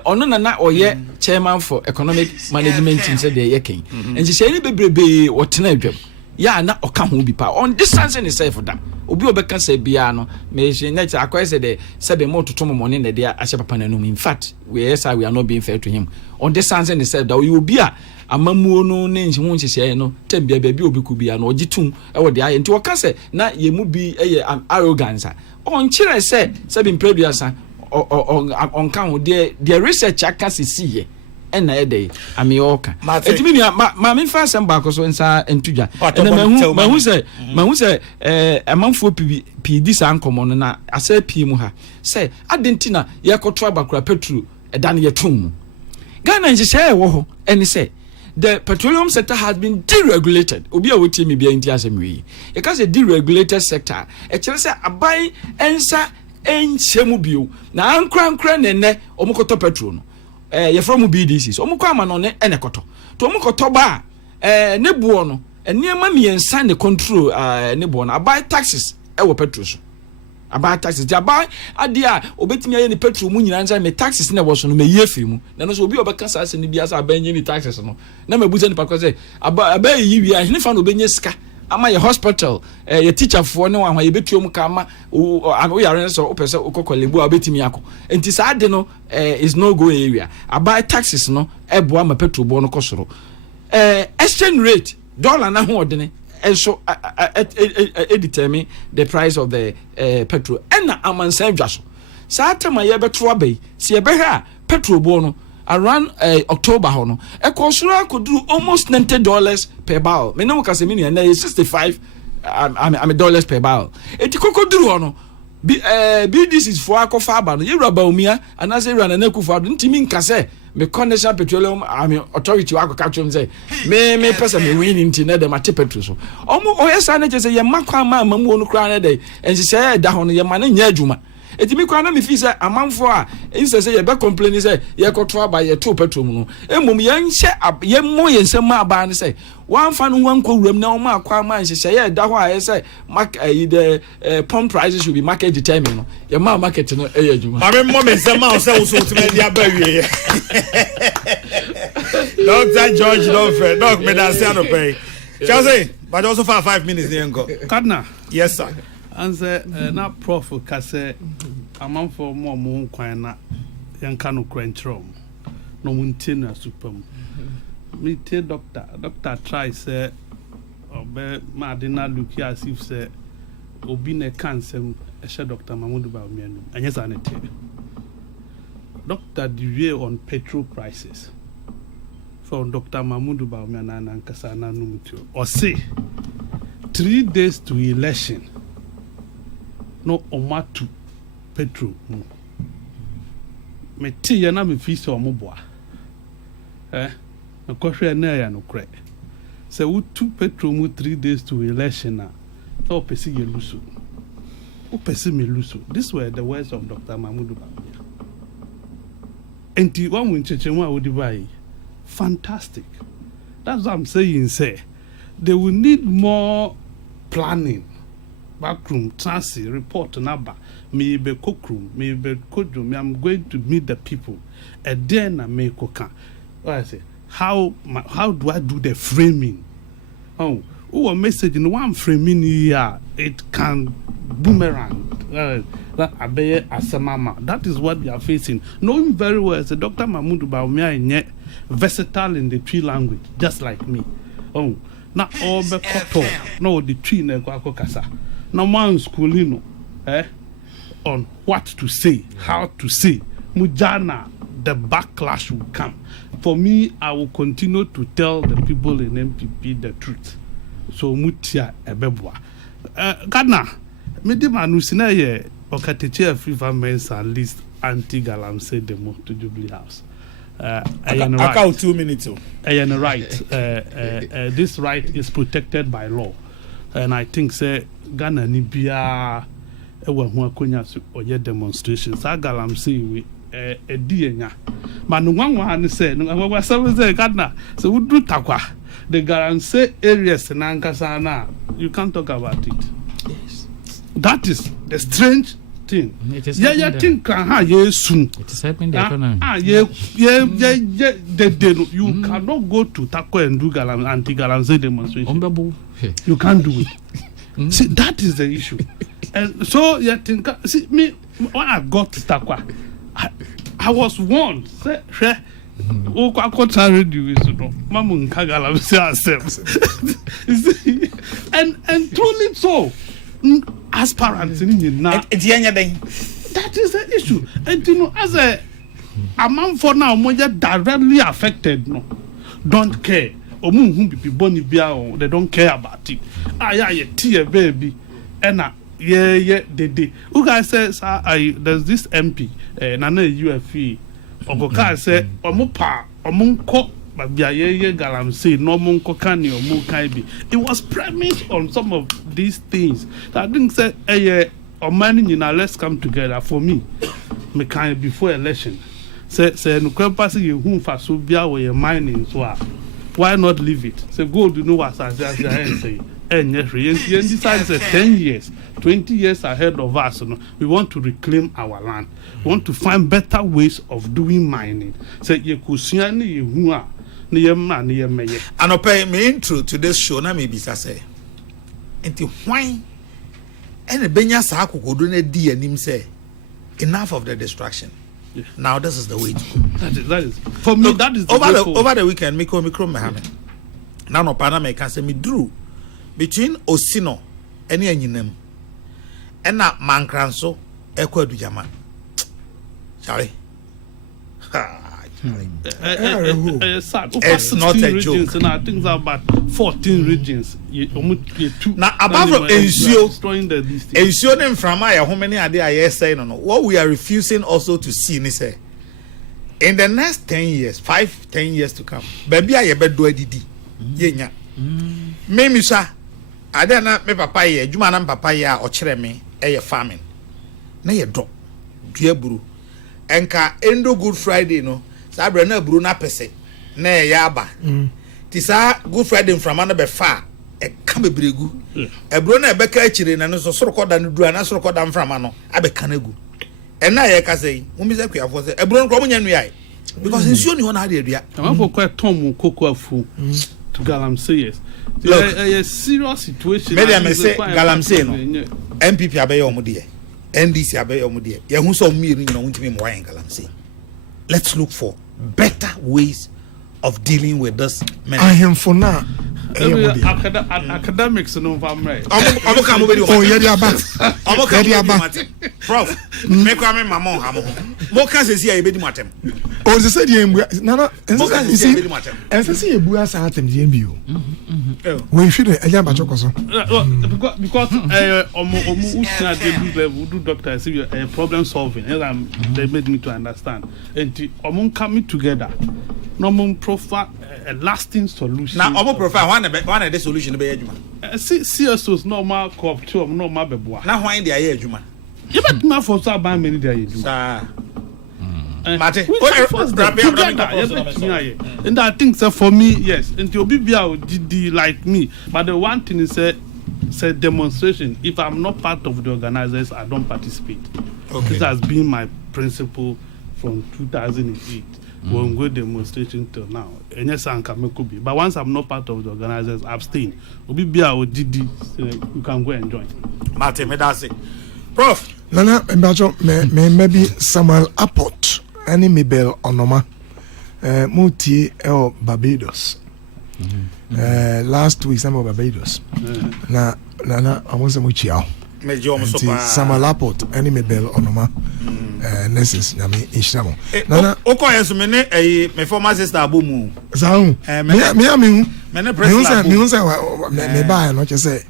ono na oye chairman for economic management in said the yekin and she say ni bebrebe wotena adwam ya na oka ho bi pa on distance ne self da obi obeka say bia no me she net akwai say the sebe mo totom mo ne de ahye papa na no. In fact we are not being fair to him on distance ne self da you obi a amamuo no ne nhi ho nhye no tem bia bia obi ku bia no ogitum e wo de aye nti woka say na ye mu bi eye arrogance on kire say sebe impreduasa on kan ho de research aka sisi and na ede amioka etimi ni ma me fa sem ba ko so nsa entudwa and ma hu say amanfo pi di san komo no na asa pi mu ha say adentina ye koto abakura petrol eda na ye tum Ghana nhye wo ho eni say the petroleum sector has been deregulated obi a woti mi bia nti asem wi e ka say deregulated sector e kire say abai ensa enchemu bio na ankra nene omukoto petrol no ye from BDCs omukọ ama no ne enekoto to omukoto ba ne buo no eniema miensa ne control ne buo no abai taxes wo petrol so abai taxes ja abai adia obetimi aye ne petrol mu nyina nsa me taxes ne wo so no me yefiri mu na no so obi obeka sa ase ne bia sa abai nyi ni taxes no na me buza ni pa ko say abai yi wi a hene fa no benye sika ama ye hospital ye teacher fo ne wa ye betuom ka ama o yare so opese okokolebu a betimi akọ enti sa ade no is no go area abai taxes no ebo ama petrol bo no kosoro exchange rate dollar na ho odene so determine the price of the petrol and amansan dwaso sa atema ye beto abai si ye be ha petrol bo no around October hono e kosura koduru almost $90 per barrel me no kase me na 65 dollars per barrel eti kokoduru hono this is for akofa aba no yewra baumia anase yewra na nakufa do ntimi nkase me connection petroleum authority wa akaka twem say me pesa me win nti na dem ate petrol so omo oyesa na chese ye makwa ma mamu onu kra na dey ensise da hono ye ma na nya adwuma etimi kwa na me fi say amanfo a inse say ye be complain say ye koto aba ye to petrol mu no emom ye nhye ye mo ye nsem aba ne say wan fa no wan kowuram na o ma akwa ma nhye ye da ho a ye say the pump prices should be market determined no ye ma market no e ye adwuma ma me mo me nsem a o say wo so timi dia ba wie Dr. George don't fair dog me da say no pay Chelsea but also for 5 minutes there go Cardinal yes sir answer na prof kase amanfo mo kwan na yanka no kwentrom no muntie na supam me te doctor try say obe madina look as if say obi ne cancer e Dr. Mamudu Bawumia anya za ne te doctor the on petrol prices from Dr. Mamudu Bawumia na nkasa na numutio or say 3 days to election no omatu petrol me ti ya na me fi so omoboa na kohwe na ya no kre se wo tu petrol mu 3 days to election na so pesi ye luso o pesi me luso. This were the words of Dr. Mamudu Bawumia enti wa mu nchechemu a wodi bai fantastic. That's what I'm saying. Say they will need more planning. Backroom, transit, report, naba. Me be Kokrokoo, me be Kojo. Me I'm going to meet the people. And then I make Kokan. What I say? How do I do the framing? Oh, a message in one framing here, it can boomerang. That is what they are facing. Knowing very well, as Dr. Mamudu Bawumia versatile in the tree language, just like me. Oh, now all the koto, no the tree ne kasa. Now man schoolino, on what to say, how to say. Mujana, the backlash will come. For me, I will continue to tell the people in MPP the truth. So mutia ebebwa. Gardner, me di manusina ye okateche FIFA mensa list anti-galamsey demo to Jubilee House. I 2 minutes. Right. This right is protected by law, and I think say Ghana ni bia ewa hu akonya so oye demonstrations. Galamsey we edienya. Manu nwanwa ne say no nwanwa say Ghana so we do takwa the Galamsey areas na nkasa na you can't talk about it. Yes. That is the strange thing thing. It is Yeah, happening yeah, there. think soon. It is helping the economy. You cannot go to Tako and do anti-galamsey demonstration. Ombabu. You can't do it. See, that is the issue. And so, yeah, think, see, me, when I got to Takwa, I was warned. Say, oh, I can't radio is no. Mamun Kagalamsey ourselves. And truly so. Aspirants in now. That is the issue. And you know, as a man for now, when you're directly affected, no, don't care. Or they don't care about it. Yeah, tear baby. And yeah, they. Who guys says there's this MP, Nana UFE. Ogoka said, Omopa, Omunko. It was premised on some of these things. I didn't say, or man, let's come together. For me, before election, say, no passing you whom for Subia where you're mining, so why not leave it? Say, go to know what I say. And yes, decides 10 years, 20 years ahead of us. We want to reclaim our land. We want to find better ways of doing mining. Say, you could see any who are. And I pay me intro to this show. Na maybe say, and the why and the Benya Saku could do D and him say, enough of the distraction. Yeah. Now this is the way to go. That is for me. Look, That is the over the weekend. Micro Mohammed. Now no Panama can say me drew between Osino and Yeninem and that Mancranso Equa du Jama. Charlie. It's not a joke. And I think it's about 14 regions. Now, above from Ensio, Ensio from how many are there? Saying no. What we are refusing also to see is say, in the next 10 years, 5-10 years to come, baby, I bet do didi. Yenya. Me misa. I don't know me papaya. Jumana papaya or chreme. Farming. Na ye drop. Dear buru. Enka endo Good Friday no. Sabra na buru na pese na yaba ti sa Good Friday from na be fa e ka bebregu e buru na be ka akire na no so sorokoda no dura na sorokoda mframa no abe kanegu e na ye ka sei mo bi se kuafo se e buru no ko mo nya nua because nsuo ni ho na ade adua am for quite tom Kokrokoo to Galamsey yes serious situation me dey say Galamsey no MPP abe yo mo de NDC abe yo mo de ye hu so mi ri no ntimi mo wan Galamsey. Let's look for better ways of dealing with this man. I am for now. Academics no family. Oh, yeah, they are back. Prof, me kwa me mama hamo. Mo ka se sia ebedi matem. Oh, they said you Nana. Mo ka se sia ebedi matem. And say you buya sa atem the MBO. We should eja ba chokoso. Because omo usia dey do doctor say problem solving. They made me to understand. And omo coming together. No mo profile a lasting solution. Now omo profile one of the solution be adwuma. CSOs normal co-op to normal beboa. Na hwan dey aye adwuma. You bet me for so ban many dey do. Sir. Mate. And I think so for me, yes. And to be like me. But the one thing is say demonstration. If I'm not part of the organizers, I don't participate. Okay. This has been my principle from 2008. When we go demonstration till now. And yes, but once I'm not part of the organizers, abstain. You can go and join. Martin, me that's it. Prof. Nana, maybe Samuel Apport, any Mabel Onoma, Muti El Barbados. Last week, some of Barbados. Nana, I was a muchio. Samuel Apport, any Mabel Onoma. Nurses, I mean, Ishamo. Nana, Okoyes, my former sister Abumu. Sound, me, buy, not just say,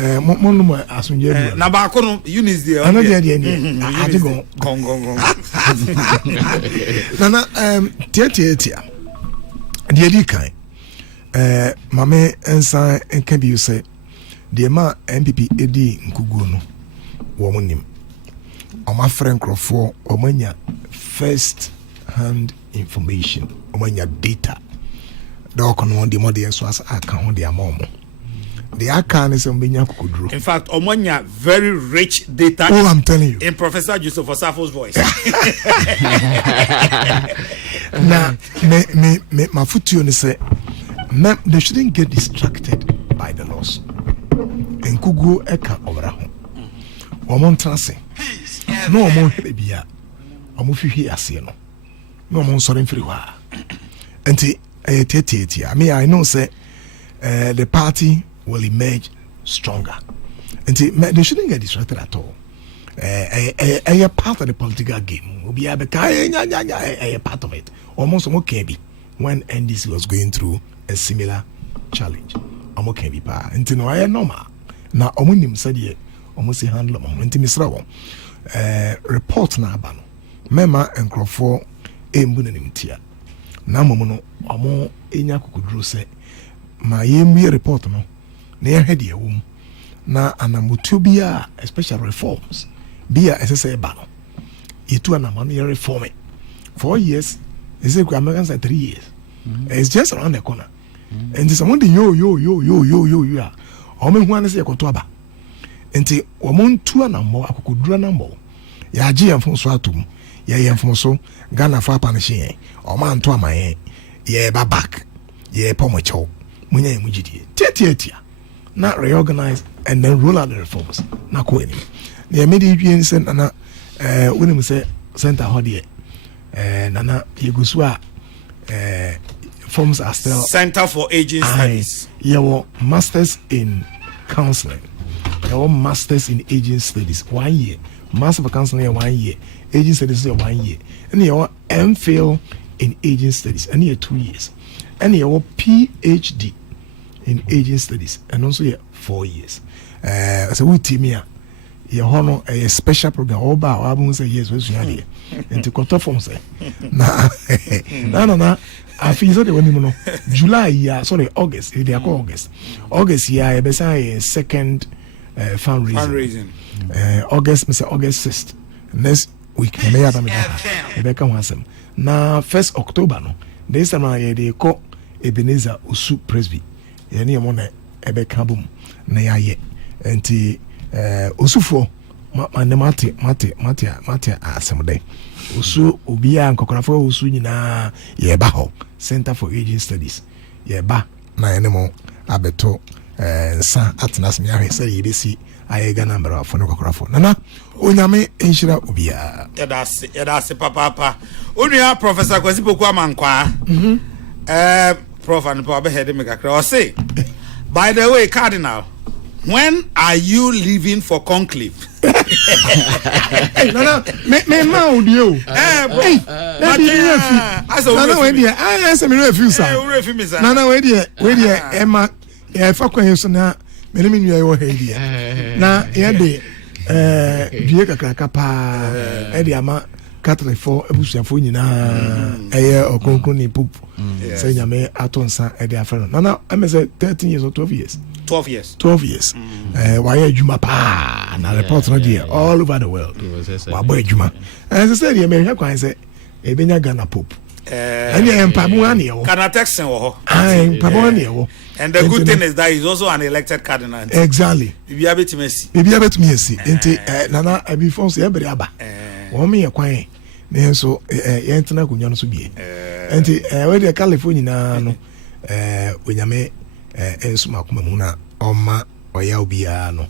Monument as soon as Nabakono, Eunice, dear. I know the idea. I did go. Nana, Tia, the kind. Mame and sign and can be you say, the ma MPP AD Nkuguno, woman him. My friend Crawford, Omanya first hand information, Omanya data. Dog on one the more so as I can hold their mom. the aka is Mbenya Kukudru. In fact, Omonya very rich data. Oh, I'm telling you. In Professor Joseph Osafo's voice. Now, my foot you say, they shouldn't get distracted by the loss. And Kugu Eka over home. Omon Transe. No more Hebia. Omufi Asiano. No more sorry free wa. And I mean, I know say the party will emerge stronger. And they shouldn't get distracted at all. A part of the political game will be a part of it. Almost okay when NDC was going through a similar challenge. I'm okay be pa. And no, I am normal. Now, Omunim said ye almost a handle of Misrawo. Report na abano. Mema and Crawford Embunim tia. Na mono omo enya kukudru se ma yemi report no na ye hede wom na anamutu bia especially reforms bia SSA ba no yetu anamanu ye reform 4 years is it Americans at 3 years. It's just around the corner. And someone yo ya omo hu an se yekoto aba enti omo ntu anammo akukudru anammo ya agi yemfo so atum ye yemfo so Ghana fa pa ne hye o ma nto amaye ye ba back ye pomocho munya mujidie tiatia na reorganize and then roll out the reforms na ko any na medi dwen sen na wonim se center hodie nana yegusu a forms are still Center for Aging Studies. Your masters in counseling, your masters in aging studies 1 year, master of counseling 1 year, aging studies 1 year, and your MPhil in aging studies and your 2 years, and your PhD in aging studies and also your 4 years. So we team here. Your honor a special program all about album say yes we should and to cut off from say no I feel so the one no July yeah sorry August they are August yeah I be say second fundraising August me say August 6th next week me ya me be come hansem na 1st October no this time I dey call Ebenezer Osu Presby ye ne mo na e be ka bom na ya ye enti Osufo mate asemde osu obia nkokorafo osu nyina ye ba ho Center for Aging Studies ye ba na enemo abeto nsa atnas me ahwe say yebesi ayega number of nkokorafo nana onyame enhira obia yedase papa onua Professor Kwasipoku Amankwa prof and prof head me kakra o say by the way Cardinal, when are you leaving for conclave? No, me audio. Bro. I Emma, if I can so now, me you here. Na ye de kakapa e de ama Catholic for ebusuafo nyina eye okonkon ni poop. Say nyame atonsa e de afero. Na I say 13 years or 12 years. 12 years. 12 years. Why Juma pa na report no there all over the world. Wa boy Juma. As I said, you may have say e benya Ghana Pope. And Mpabu ani e wo. Kana Texan wo ho. Mpabu ani e wo. And the good thing is that he's also an elected cardinal. Exactly. Bibia betimesi. Bibia betimesi. Enti nana before say every aba. Wo me ye kwan. Ne so ye ntena kunyo no so bie. Enti we dey California na no onyame ensuma kuma mu na oma oya obia no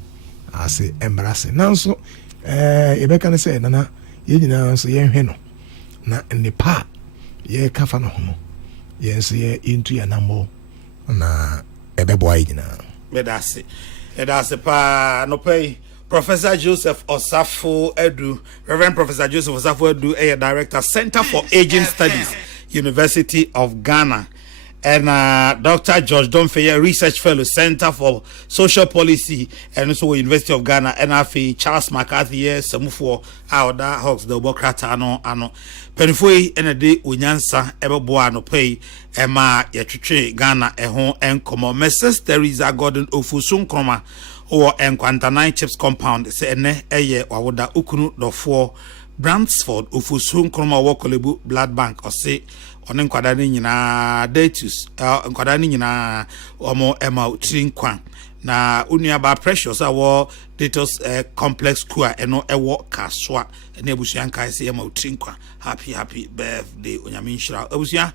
ase embrace nanso yebeka ne say nana ye nyina so ye hwe no na nipa ye kafa no ho ye nso ye into ya nambo na ebebo ayi nyina medase pa no pay Professor Joseph Osafo Edu, Reverend Professor Joseph Osafo Edu, Director, Center for Aging Studies, University of Ghana. And Dr. George Domfeye, Research Fellow, Center for Social Policy, and also University of Ghana, NFA, Charles McCarthy, Samufo, Aoda, Hawks, the Bokrata, ano. Penifui, Enede, Unyansa, Ebeboa, no pay, Emma, Yachuche, Ghana, Ehon, Enkomo, Mrs. Teresa Gordon, Ofusun Kroma, or Enquanta 9 Chips Compound, Sene, Eye, Wawoda, Ukunu, the 4, Bransford, Ofusun Kroma, Wokolebu, Blood Bank, or say, ɔne nkwada ne nyinaa datus nkwada ne nyinaa ɔmo ɛma tiri nkwa na unua ba precious awo datus complex school eno ewo kaswa ene abusua nkai se ɛma tiri nkwa happy birthday onyame nhyira abusua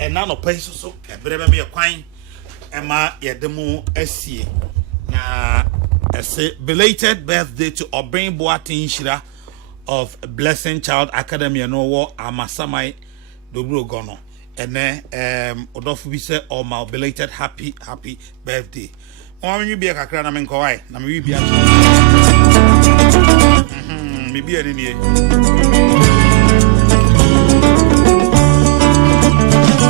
ena no pay so ebrebe me kwan ema yedemu asie na say belated birthday to Obin Boatin Nhyira of Blessing Child Academy no wo amasamai dobro gono ene odofu bi se o ma belated happy birthday o me bi kakra na me nko wai na me bi a me bi ani nie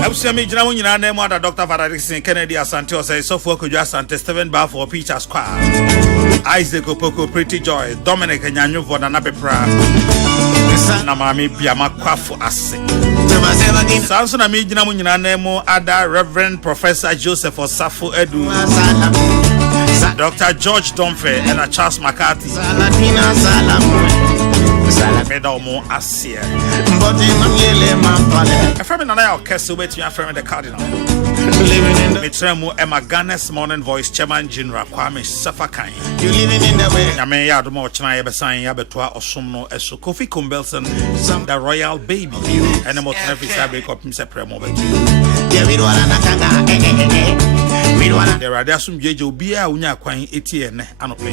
Abusami jina nyina na mu ada Dr. Varadixin Kennedy Asante o say so for Kojo Asante Steven Bar for Peter Square Isaac Opoko Pretty Joy Dominic Nyanyo Voda na Pepra na mami biama kwafo ase Sanso na mi jina nyina na mu ada Reverend Professor Joseph Osafo Edu Dr. George Domfe and Charles McCarthy Medomo Asia. A friend and I orchestra wait your friend the Cardinal. Mitremu Emma Ghana's morning voice chairman General Kwame Safakai. You living in the way. I may add more China Besan Yabetua or Sumno as Kofi Kumbelson, the royal baby, and a more every fabric of Mr. Premo. There are some Jejo Bia Unya Quine Etienne and a play.